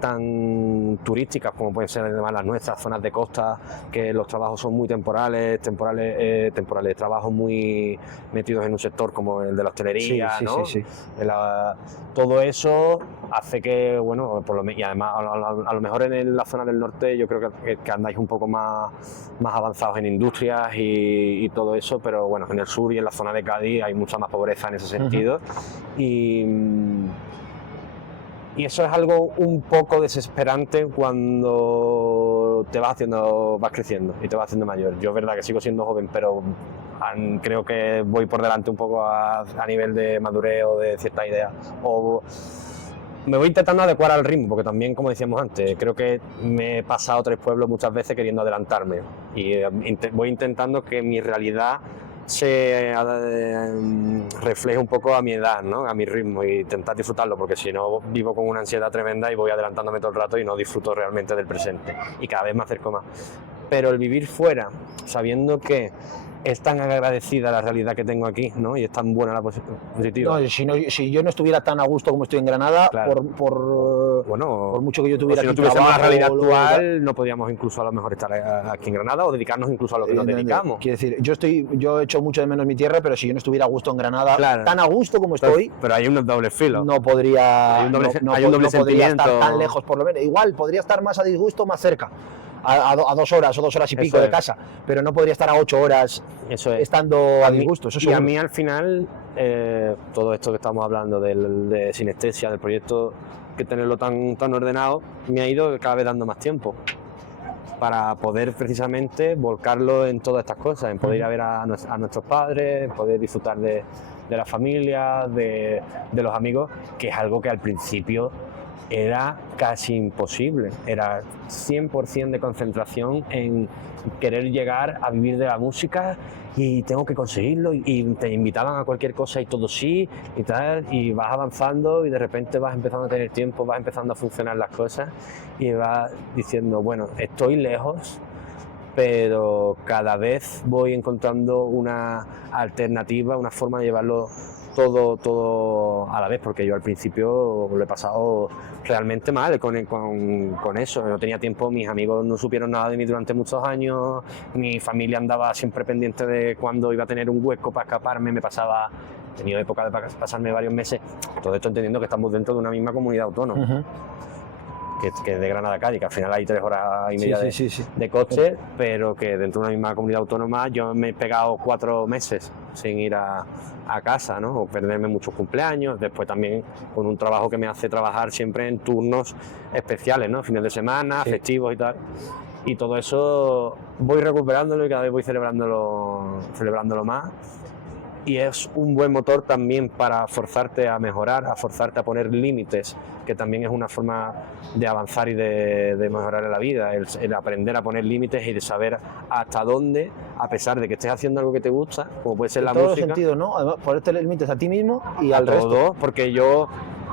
tan turísticas como pueden ser además las nuestras, zonas de costa, que los trabajos son muy temporales, trabajos muy metidos en un sector como el de la hostelería, Sí, ¿no? sí. Todo eso hace que, bueno, y además a lo mejor en la zona del norte yo creo que andáis un poco más avanzados en industrias y todo eso, pero bueno, en el sur y en la zona de Cádiz hay mucha más pobreza en ese sentido. Y eso es algo un poco desesperante cuando vas creciendo y te vas haciendo mayor. Yo es verdad que sigo siendo joven, pero creo que voy por delante un poco a nivel de madurez o de cierta idea. O me voy intentando adecuar al ritmo, porque también, como decíamos antes, creo que me he pasado 3 pueblos muchas veces queriendo adelantarme. Y voy intentando que mi realidad se refleje un poco a mi edad, ¿no? A mi ritmo, y intentar disfrutarlo, porque si no vivo con una ansiedad tremenda y voy adelantándome todo el rato y no disfruto realmente del presente, y cada vez me acerco más. pero el vivir fuera, sabiendo que es tan agradecida la realidad que tengo aquí, ¿no? Y es tan buena la positiva. No, si yo no estuviera tan a gusto como estoy en Granada, Claro. por mucho que yo O tuviera si no aquí tuviésemos la trabajo, realidad luego, actual, no podríamos incluso a lo mejor estar aquí en Granada o dedicarnos incluso a lo que nos evidentemente. dedicamos. Quiero decir, yo echo mucho de menos mi tierra, pero si yo no estuviera a gusto en Granada, Claro. tan a gusto como estoy, Pero hay un doble filo. no podría, Hay un doble- no, hay un doble no podría estar sentimiento. tan lejos, por lo menos. Igual podría estar más a disgusto, más cerca, a 2 horas o 2 horas y pico Eso de es. casa, pero no podría estar a 8 horas Eso es. estando a mí- disgusto. Eso y a seguro. mí al final, todo esto que estamos hablando de sinestesia, del proyecto, que tenerlo tan ordenado, me ha ido cada vez dando más tiempo para poder precisamente volcarlo en todas estas cosas, en poder ir a ver a nuestros padres, en poder disfrutar de la familia, de los amigos, que es algo que al principio era casi imposible, era 100% de concentración en querer llegar a vivir de la música y tengo que conseguirlo y te invitaban a cualquier cosa y todo sí y tal, y vas avanzando y de repente vas empezando a tener tiempo, vas empezando a funcionar las cosas y vas diciendo, bueno, estoy lejos, pero cada vez voy encontrando una alternativa, una forma de llevarlo todo a la vez, porque yo al principio lo he pasado realmente mal con eso, no tenía tiempo, mis amigos no supieron nada de mí durante muchos años, mi familia andaba siempre pendiente de cuándo iba a tener un hueco para escaparme, he tenido época de pasarme varios meses, todo esto entendiendo que estamos dentro de una misma comunidad autónoma. Ujú. Que es de Granada a Cádiz, que al final hay 3 horas y media Sí. de coche, pero que dentro de una misma comunidad autónoma yo me he pegado 4 meses sin ir a casa, ¿no? O perderme muchos cumpleaños, después también con un trabajo que me hace trabajar siempre en turnos especiales, ¿no? Fines de semana, Sí. festivos y tal. Y todo eso voy recuperándolo y cada vez voy celebrándolo más. Y es un buen motor también para forzarte a mejorar, a forzarte a poner límites, que también es una forma de avanzar y de mejorar en la vida, el aprender a poner límites y de saber hasta dónde, a pesar de que estés haciendo algo que te gusta, como puede ser la En todos los música, sentidos, ¿no? Además, ponerte límites a ti mismo y a al resto. todo, porque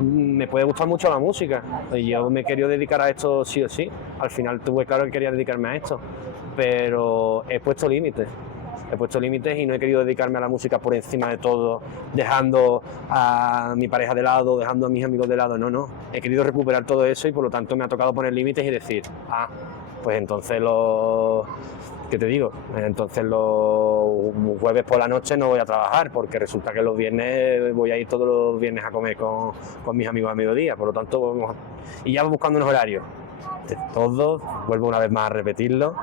me puede gustar mucho la música y yo me he querido dedicar a esto sí o sí, al final tuve claro que quería dedicarme a esto, pero he puesto límites y no he querido dedicarme a la música por encima de todo, dejando a mi pareja de lado, dejando a mis amigos de lado, no, he querido recuperar todo eso y por lo tanto me ha tocado poner límites y decir, pues entonces ¿qué te digo? Entonces los jueves por la noche no voy a trabajar porque resulta que los viernes voy a ir todos los viernes a comer con mis amigos a mediodía, por lo tanto y ya buscando unos horarios. Todo, vuelvo una vez más a repetirlo,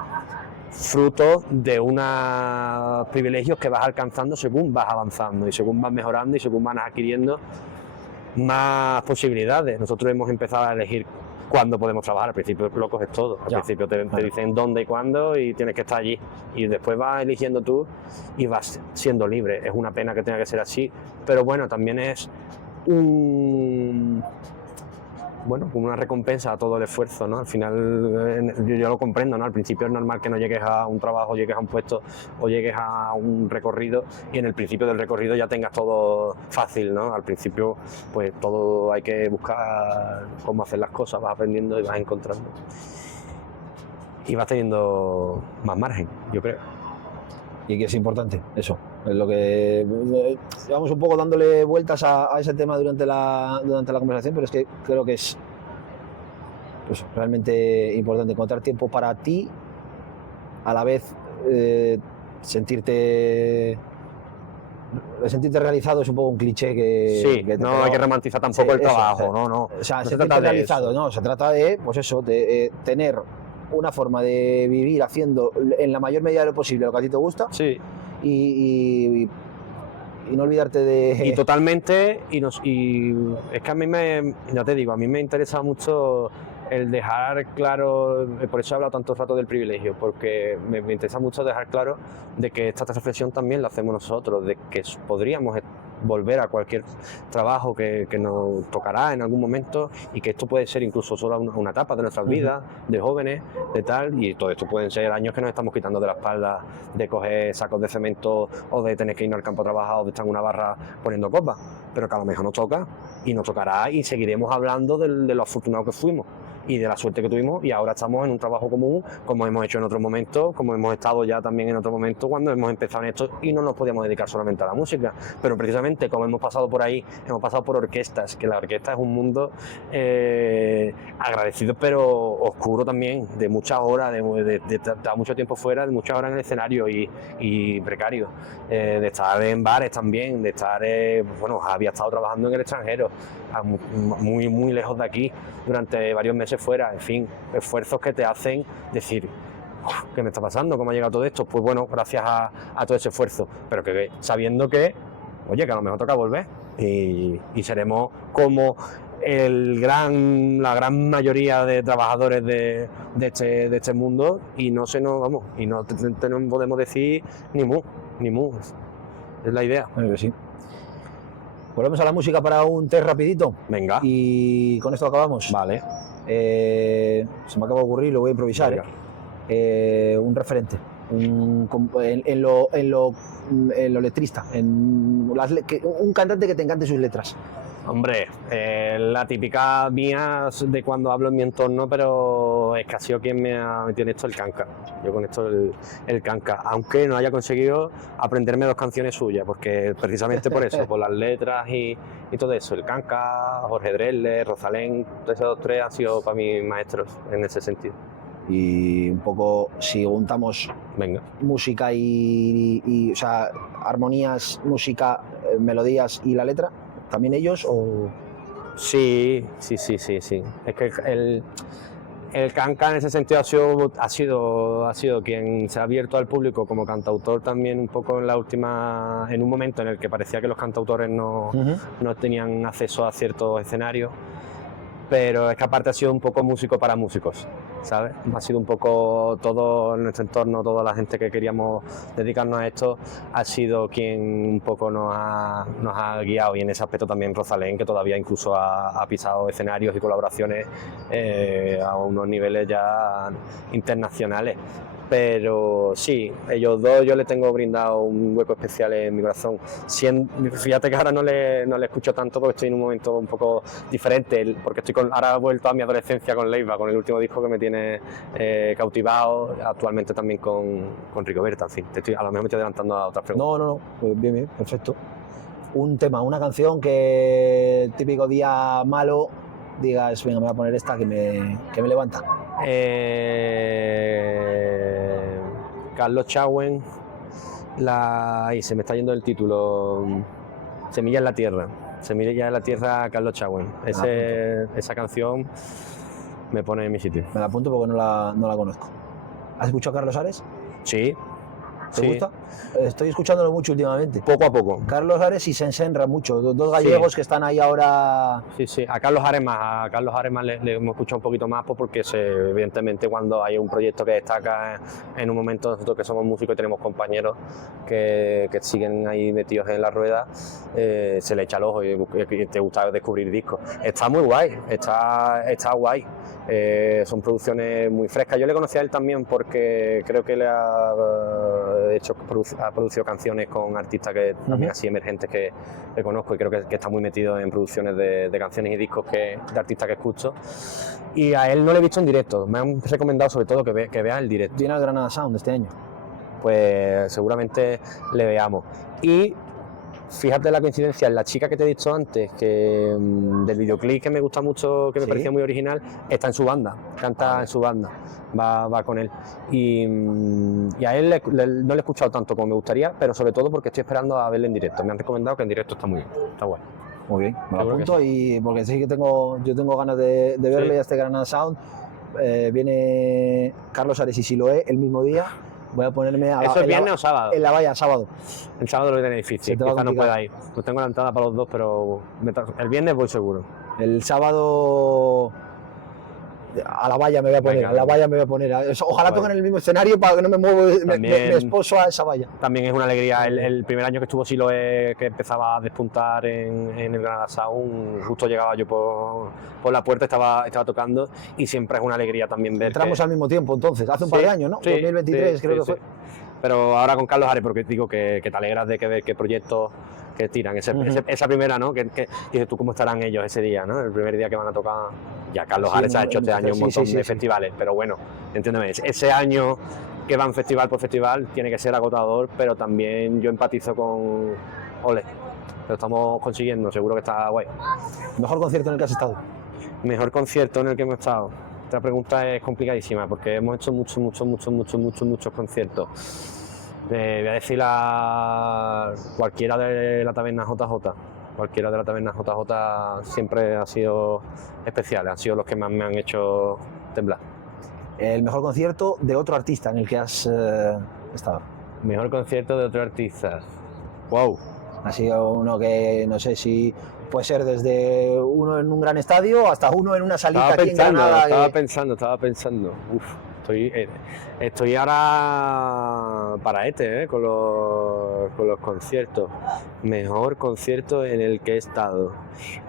fruto de unos privilegios que vas alcanzando según vas avanzando y según vas mejorando y según vas adquiriendo más posibilidades. Nosotros hemos empezado a elegir cuándo podemos trabajar, al principio lo coges todo, al principio te dicen dónde y cuándo y tienes que estar allí y después vas eligiendo tú y vas siendo libre. Es una pena que tenga que ser así, pero bueno, también es como una recompensa a todo el esfuerzo, ¿no? Al final yo lo comprendo, ¿no? Al principio es normal que no llegues a un trabajo, llegues a un puesto o llegues a un recorrido y en el principio del recorrido ya tengas todo fácil, ¿no? Al principio pues todo hay que buscar cómo hacer las cosas, vas aprendiendo y vas encontrando. Y vas teniendo más margen, yo creo. Y que es importante, eso. Es lo que llevamos un poco dándole vueltas a ese tema durante la conversación, pero es que creo que es pues, realmente importante encontrar tiempo para ti, a la vez sentirte realizado es un poco un cliché que no hay que romantizar tampoco el trabajo, no. O sea, No se sentirte trata de realizado, eso. no, se trata de, pues eso, de tener una forma de vivir haciendo en la mayor medida de lo posible lo que a ti te gusta Sí. y no olvidarte de... Y totalmente, y es que a mí ya te digo, a mí me interesa mucho el dejar claro, por eso he hablado tanto rato del privilegio, porque me interesa mucho dejar claro de que esta reflexión también la hacemos nosotros, de que podríamos volver a cualquier trabajo que nos tocará en algún momento y que esto puede ser incluso solo una etapa de nuestras vidas, de jóvenes, de tal, y todo esto pueden ser años que nos estamos quitando de la espalda de coger sacos de cemento o de tener que irnos al campo a trabajar o de estar en una barra poniendo copas, pero que a lo mejor nos toca y nos tocará y seguiremos hablando de lo afortunados que fuimos. y de la suerte que tuvimos, y ahora estamos en un trabajo común, como hemos hecho en otros momentos, como hemos estado ya también en otro momento cuando hemos empezado en esto y no nos podíamos dedicar solamente a la música, pero precisamente como hemos pasado por ahí, hemos pasado por orquestas, que la orquesta es un mundo agradecido pero oscuro también, de muchas horas, de estar mucho tiempo fuera, de muchas horas en el escenario y precario, de estar en bares también, de estar, bueno, había estado trabajando en el extranjero, muy lejos de aquí, durante varios meses fuera, en fin, esfuerzos que te hacen decir, ¿qué me está pasando? ¿Cómo ha llegado todo esto? Pues bueno, gracias a todo ese esfuerzo, pero que sabiendo que, oye, que a lo mejor toca volver y seremos como la gran mayoría de trabajadores de este mundo y no podemos decir ni mu, es la idea. Creo que sí. Volvemos a la música para un test rapidito. Venga. Y con esto acabamos. Vale. Se me acaba de ocurrir, lo voy a improvisar. Un referente. En lo letrista. Un cantante que te encante sus letras. Hombre, la típica mía de cuando hablo en mi entorno, pero es que ha sido quien me ha metido en esto el Kanka. Yo con esto el Kanka, aunque no haya conseguido aprenderme 2 canciones suyas, porque precisamente por eso, por las letras y todo eso, el Kanka, Jorge Drexler, Rosalén, esos 3 han sido para mí maestros en ese sentido. Y un poco, si juntamos Venga. música o sea, armonías, música, melodías y la letra, ¿también ellos o...? Sí. Es que el Kanka en ese sentido ha sido quien se ha abierto al público como cantautor también un poco en un momento en el que parecía que los cantautores no tenían acceso a ciertos escenarios, pero es que aparte ha sido un poco músico para músicos, ¿sabes? Ha sido un poco todo nuestro entorno, toda la gente que queríamos dedicarnos a esto, ha sido quien un poco nos ha guiado, y en ese aspecto también Rosalén, que todavía incluso ha pisado escenarios y colaboraciones a unos niveles ya internacionales. Pero sí, ellos dos yo les tengo brindado un hueco especial en mi corazón. Fíjate que ahora no le escucho tanto porque estoy en un momento un poco diferente, porque ahora he vuelto a mi adolescencia con Leiva, con el último disco que me tiene cautivado, actualmente también con Rigoberta, en fin, a lo mejor me estoy adelantando a otras preguntas. No, pues bien, perfecto. Un tema, una canción que típico día malo digas, venga, me voy a poner esta que me levanta. Carlos Chauen, se me está yendo el título, Semilla en la Tierra, Carlos Chauen. Esa canción me pone en mi sitio. Me la apunto porque no la conozco. ¿Has escuchado a Carlos Ares? Sí. ¿Te gusta? Estoy escuchándolo mucho últimamente. Poco a poco. Carlos Ares y Sensenra mucho, 2 gallegos que están ahí ahora. Sí, a Carlos Ares más le hemos escuchado un poquito más, porque evidentemente cuando hay un proyecto que destaca en un momento, nosotros que somos músicos y tenemos compañeros que siguen ahí metidos en la rueda, se le echa el ojo y te gusta descubrir discos. Está muy guay, está guay. Son producciones muy frescas. Yo le conocí a él también porque creo que ha producido canciones con artistas que también así emergentes que conozco, y creo que está muy metido en producciones de canciones y discos de artistas que escucho. Y a él no lo he visto en directo, me han recomendado sobre todo que vea el directo. Viene al Granada Sound este año. Pues seguramente le veamos. Y fíjate la coincidencia, la chica que te he dicho antes, que del videoclip que me gusta mucho, que me parecía muy original, está en su banda, canta en su banda, va con él. Y a él no le he escuchado tanto como me gustaría, pero sobre todo porque estoy esperando a verle en directo. Me han recomendado que en directo está muy bien, está guay. Muy bien, me lo apunto, y porque sí que yo tengo ganas de verle a este Granada Sound. Viene Carlos Ares y Siloé el mismo día. Voy a ponerme ¿Eso es viernes o sábado? En la valla, sábado. El sábado lo tiene difícil, quizá no pueda ir. Pues tengo la entrada para los dos, pero el viernes voy seguro. El sábado a la valla me voy a poner, Ojalá toquen en el mismo escenario para que no me muevo, me esposo a esa valla. También es una alegría. El primer año que estuvo Siloé, que empezaba a despuntar en el Granada Sound, justo llegaba yo por la puerta, estaba tocando, y siempre es una alegría también ver. Entramos al mismo tiempo entonces, hace un par de años, ¿no? Sí, 2023 creo que fue. Pero ahora con Carlos Ares, porque digo que te alegras de que proyectos que tiran, esa primera, ¿no? Que dices tú cómo estarán ellos ese día, ¿no? El primer día que van a tocar. Ya Carlos Ares ha hecho este año un montón de festivales, pero bueno, entiéndeme, ese año que van festival por festival tiene que ser agotador, pero también yo empatizo con Ole. Lo estamos consiguiendo, seguro que está guay. ¿Mejor concierto en el que has estado? Mejor concierto en el que hemos estado. Esta pregunta es complicadísima porque hemos hecho muchos conciertos. Voy a decir cualquiera de la taberna JJ. Cualquiera de la taberna JJ siempre ha sido especial, han sido los que más me han hecho temblar. El mejor concierto de otro artista en el que has estado. Mejor concierto de otro artista. Wow. Ha sido uno que no sé si puede ser desde uno en un gran estadio hasta uno en una salita aquí en Granada. Estaba pensando. Uf, estoy ahora para con los conciertos. Mejor concierto en el que he estado.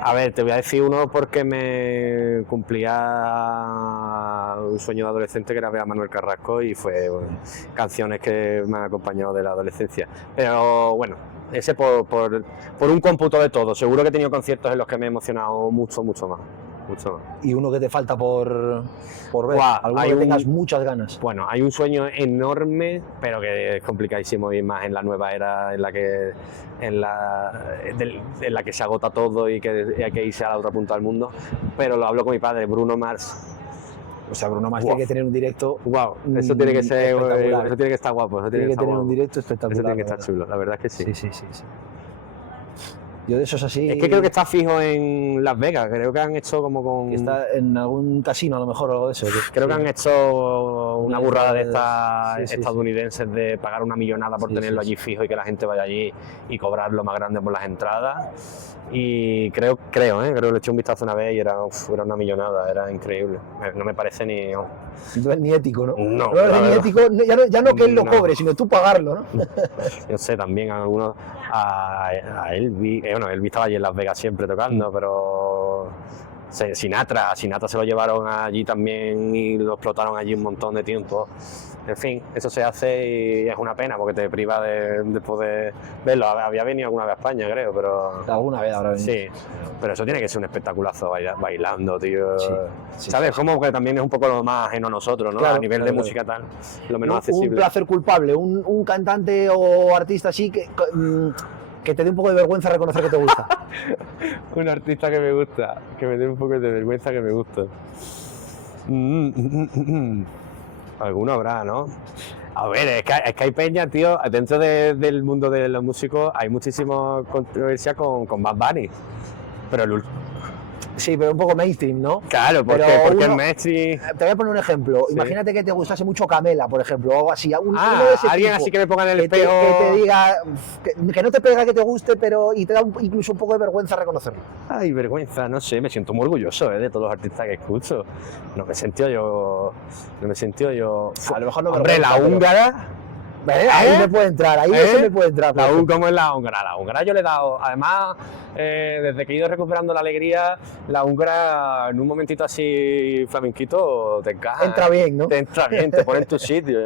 A ver, te voy a decir uno porque me cumplía un sueño de adolescente, que era ver a Manuel Carrasco, y fue canciones que me han acompañado de la adolescencia. Pero bueno, ese por un cómputo de todo. Seguro que he tenido conciertos en los que me he emocionado mucho más. ¿Y uno que te falta por ver? ¿Alguno que tengas muchas ganas? Bueno, hay un sueño enorme, pero que es complicadísimo, y más en la nueva era en la que se agota todo y que hay que irse a la otra punta del mundo. Pero lo hablo con mi padre, Bruno Mars. O sea, Bruno Mars tiene que tener un directo. Wow, eso tiene que ser, espectacular. eso tiene que estar guapo. Tiene que tener un directo espectacular. Eso tiene que estar chulo, la verdad es que sí. Sí. Yo de esos así. Es que creo que está fijo en Las Vegas, creo que han hecho como con. Está en algún casino a lo mejor o algo de eso. Creo que han hecho una burrada de estas estadounidenses de pagar una millonada por tenerlo allí fijo y que la gente vaya allí y cobrar lo más grande por las entradas. Y creo que le eché un vistazo una vez y era una millonada, era increíble. No me parece ni ético, ¿no? No, ni ético, ya no que él lo cobre, sino tú pagarlo, ¿no? Yo sé, también algunos a Elvis, Elvis estaba allí en Las Vegas siempre tocando, pero Sinatra se lo llevaron allí también y lo explotaron allí un montón de tiempo. En fin, eso se hace y es una pena porque te priva de poder verlo. Había venido alguna vez a España, creo, pero. Alguna vez habrá venido. Sí, pero eso tiene que ser un espectaculazo bailando, tío. Sí, ¿Sabes? Como que también es un poco lo más ajeno a nosotros, ¿no? Claro, a nivel de música tal, lo menos Un accesible. placer culpable, un cantante o artista así que te dé un poco de vergüenza reconocer que te gusta. Un artista que me gusta, que me dé un poco de vergüenza que me gusta. Alguno habrá, ¿no? A ver, es que hay peña, tío, dentro del mundo de los músicos hay muchísima controversia con Bad Bunny. Pero Sí, pero un poco mainstream, ¿no? Claro, porque es mainstream. Te voy a poner un ejemplo. Sí. Imagínate que te gustase mucho Camela, por ejemplo, o algo así. Uno de ese alguien tipo, así que me ponga en el que espejo. que te diga, que no te pega que te guste, y te da incluso un poco de vergüenza reconocerlo. Ay, vergüenza, no sé, me siento muy orgulloso de todos los artistas que escucho. No me sentí yo. A lo mejor no Hombre, vergüenza, la húngara. Ahí me puede entrar, eso me puede entrar. La ¿Cómo es la húngara? La húngara yo le he dado, además, desde que he ido recuperando la alegría, la húngara en un momentito así flamenquito te encaja. Entra bien, ¿no? Te entra bien, te pone en tu sitio,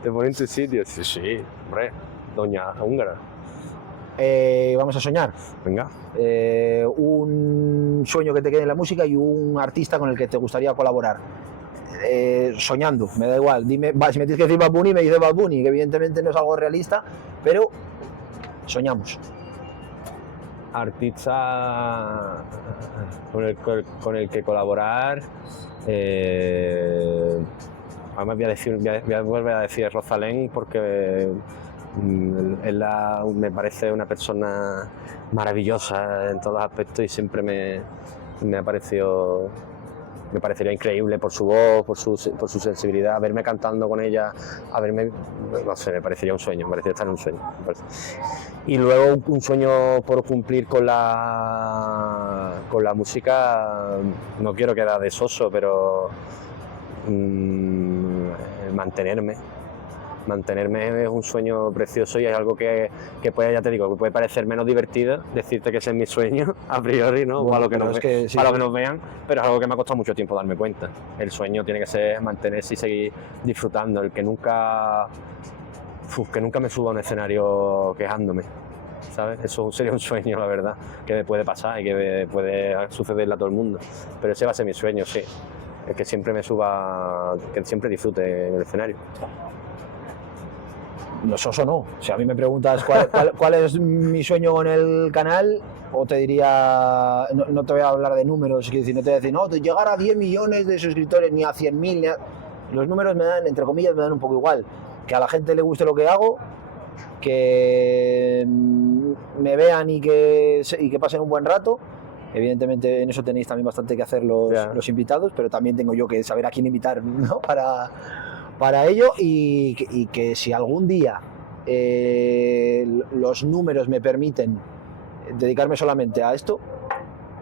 Te pone en tu sitio. Sí, hombre, doña húngara. Vamos a soñar. Venga. Un sueño que te quede en la música y un artista con el que te gustaría colaborar. Soñando, me da igual. Dime, si me tienes que decir Bad Bunny, me dices Bad Bunny, que evidentemente no es algo realista, pero soñamos. Artista con el que colaborar. Además voy a volver a decir Rosalén porque me parece una persona maravillosa en todos los aspectos y siempre me ha parecido. Me parecería increíble por su voz, por su sensibilidad, verme cantando con ella, no sé, me parecería un sueño, me parecería estar en un sueño. Y luego un sueño por cumplir con la música, no quiero quedar de soso, pero mantenerme es un sueño precioso y es algo que puede, ya te digo, que puede parecer menos divertido decirte que ese es mi sueño a priori, ¿no? Bueno, para lo que que nos vean, pero es algo que me ha costado mucho tiempo darme cuenta. El sueño tiene que ser mantenerse y seguir disfrutando, el que nunca me suba a un escenario quejándome. ¿sabes? Eso sería un sueño, la verdad, que me puede pasar y que puede sucederle a todo el mundo. Pero ese va a ser mi sueño, sí. El que siempre me suba, que siempre disfrute en el escenario. No, eso no. Si a mí me preguntas cuál es mi sueño con el canal, o te diría, no te voy a hablar de números, quiero decir, no te voy a decir, no, de llegar a 10 millones de suscriptores, ni a 100.000, los números me dan, entre comillas, me dan un poco igual. Que a la gente le guste lo que hago, que me vean y que pasen un buen rato. Evidentemente en eso tenéis también bastante que hacer los invitados, pero también tengo yo que saber a quién invitar, ¿no? para ello, y que si algún día los números me permiten dedicarme solamente a esto,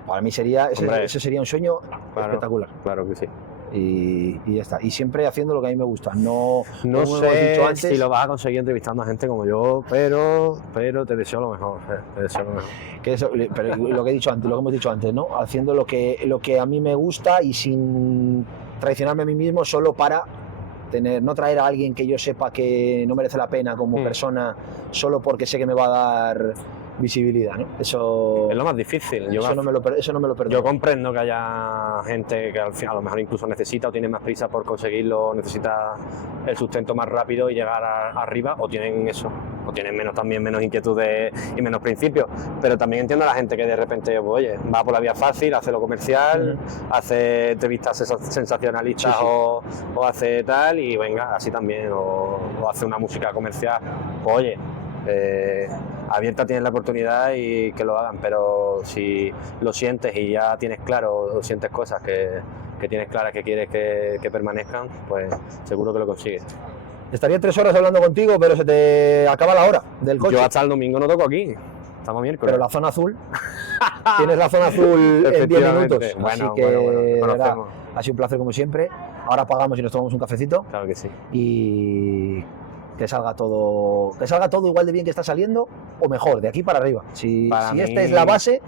para mí ese sería un sueño espectacular. Claro que sí. Y ya está. Y siempre haciendo lo que a mí me gusta. No sé dicho antes, si lo vas a conseguir entrevistando a gente como yo, pero te deseo lo mejor. Te deseo lo mejor. Pero lo que he dicho antes, lo que hemos dicho antes, ¿no? Haciendo lo que a mí me gusta y sin traicionarme a mí mismo solo para no traer a alguien que yo sepa que no merece la pena como persona solo porque sé que me va a dar visibilidad, ¿no? Eso es lo más difícil. Eso no me lo perdono. Yo comprendo que haya gente que al final a lo mejor incluso necesita o tiene más prisa por conseguirlo, necesita el sustento más rápido y llegar arriba, o tienen eso, o tienen menos inquietudes y menos principios. Pero también entiendo a la gente que de repente, pues, oye, va por la vía fácil, hace lo comercial, hace entrevistas sensacionalistas o hace tal, y venga, así también, o hace una música comercial, pues oye, abierta tienes la oportunidad y que lo hagan, pero si lo sientes y ya tienes claro, o sientes cosas que tienes claras que quieres que permanezcan, pues seguro que lo consigues. Estaría 3 horas hablando contigo, pero se te acaba la hora del coche. Yo hasta el domingo no toco aquí, estamos miércoles. Pero la zona azul, tienes la zona azul en 10 minutos, bueno, así que bueno, verdad, ha sido un placer como siempre. Ahora pagamos y nos tomamos un cafecito. Claro que sí. Y que salga todo igual de bien que está saliendo, o mejor, de aquí para arriba. Si esta es la base,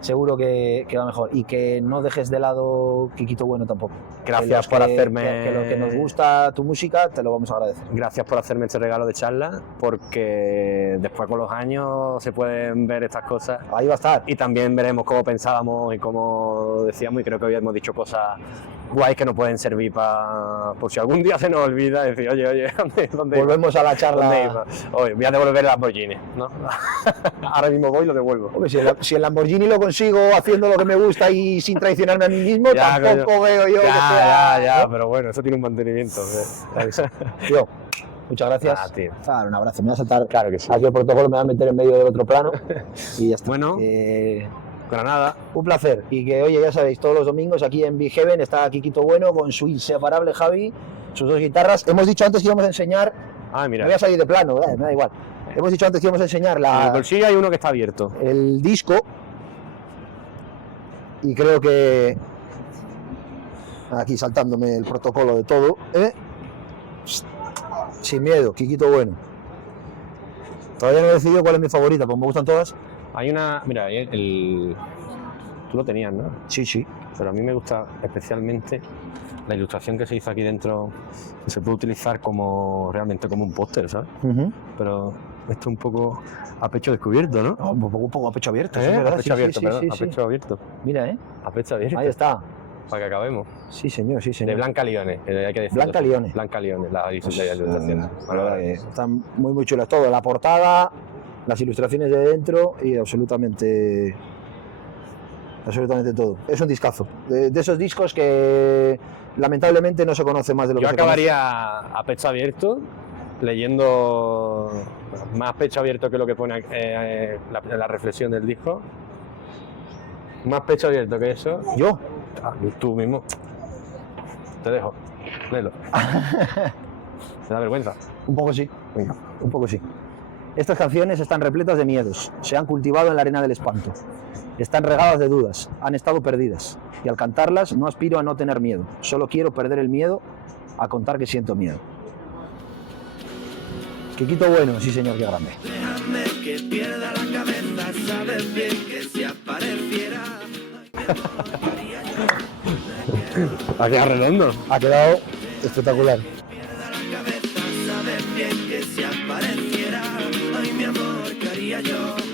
seguro que va mejor. Y que no dejes de lado Quiquito Bueno tampoco. Gracias por hacerme... Que lo que nos gusta tu música, te lo vamos a agradecer. Gracias por hacerme este regalo de charla, porque después con los años se pueden ver estas cosas. Ahí va a estar. Y también veremos cómo pensábamos y cómo decíamos, y creo que hoy hemos dicho cosas guays que nos pueden servir por si algún día se nos olvida decir, oye, ¿dónde volvemos iba? A la charla. ¿Dónde iba? Oye, voy a devolver el Lamborghini, ¿no? Ahora mismo voy y lo devuelvo. Hombre, si el Lamborghini lo consigo haciendo lo que me gusta y sin traicionarme a mí mismo, ya, tampoco veo yo que sea... Ya, pero bueno, eso tiene un mantenimiento. Tío, muchas gracias. Tío. Claro, un abrazo. Me voy a saltar. Claro que sí. Aquí el protocolo me va a meter en medio del otro plano y ya está. Bueno, Granada. Un placer. Y que, oye, ya sabéis, todos los domingos aquí en Big Heaven está Quiquito Bueno con su inseparable Javi, sus 2 guitarras. Hemos dicho antes que íbamos a enseñar... Mira. Me voy a salir de plano, me da igual. Hemos dicho antes que íbamos a enseñar En el bolsillo hay uno que está abierto. El disco. Y creo que... Aquí saltándome el protocolo de todo. Sin miedo, Quiquito Bueno. Todavía no he decidido cuál es mi favorita, porque me gustan todas. Hay una... Mira, tú lo tenías, ¿no? Sí. Pero a mí me gusta especialmente la ilustración que se hizo aquí dentro, que se puede utilizar realmente como un póster, ¿sabes? Pero esto un poco a pecho descubierto, ¿no? Un poco a pecho abierto. A pecho abierto, perdón. A pecho abierto. Mira, A pecho abierto. Ahí está. Para que acabemos. Sí, señor. De Blanca Lione, hay que decirlo. Blanca Lione, la ilustración. Están muy chulas todo, la portada, las ilustraciones de dentro y absolutamente todo. Es un discazo. De esos discos que lamentablemente no se conoce más de lo que se conoce. Yo acabaría a pecho abierto, leyendo más pecho abierto que lo que pone la reflexión del disco. Más pecho abierto que eso. ¿Yo? Tú mismo. Te dejo. Léelo. ¿Te da vergüenza? Un poco sí. Venga, un poco sí. Estas canciones están repletas de miedos. Se han cultivado en la arena del espanto. Están regadas de dudas. Han estado perdidas. Y al cantarlas no aspiro a no tener miedo. Solo quiero perder el miedo a contar que siento miedo. Quiquito Bueno, sí señor, qué grande. Déjame que pierda la cabeza, sabes bien que si apareciera... Ha quedado redondo. Ha quedado espectacular. Pierda la cabeza, sabes bien que si apareciera... Ay, mi amor, ¿qué haría yo.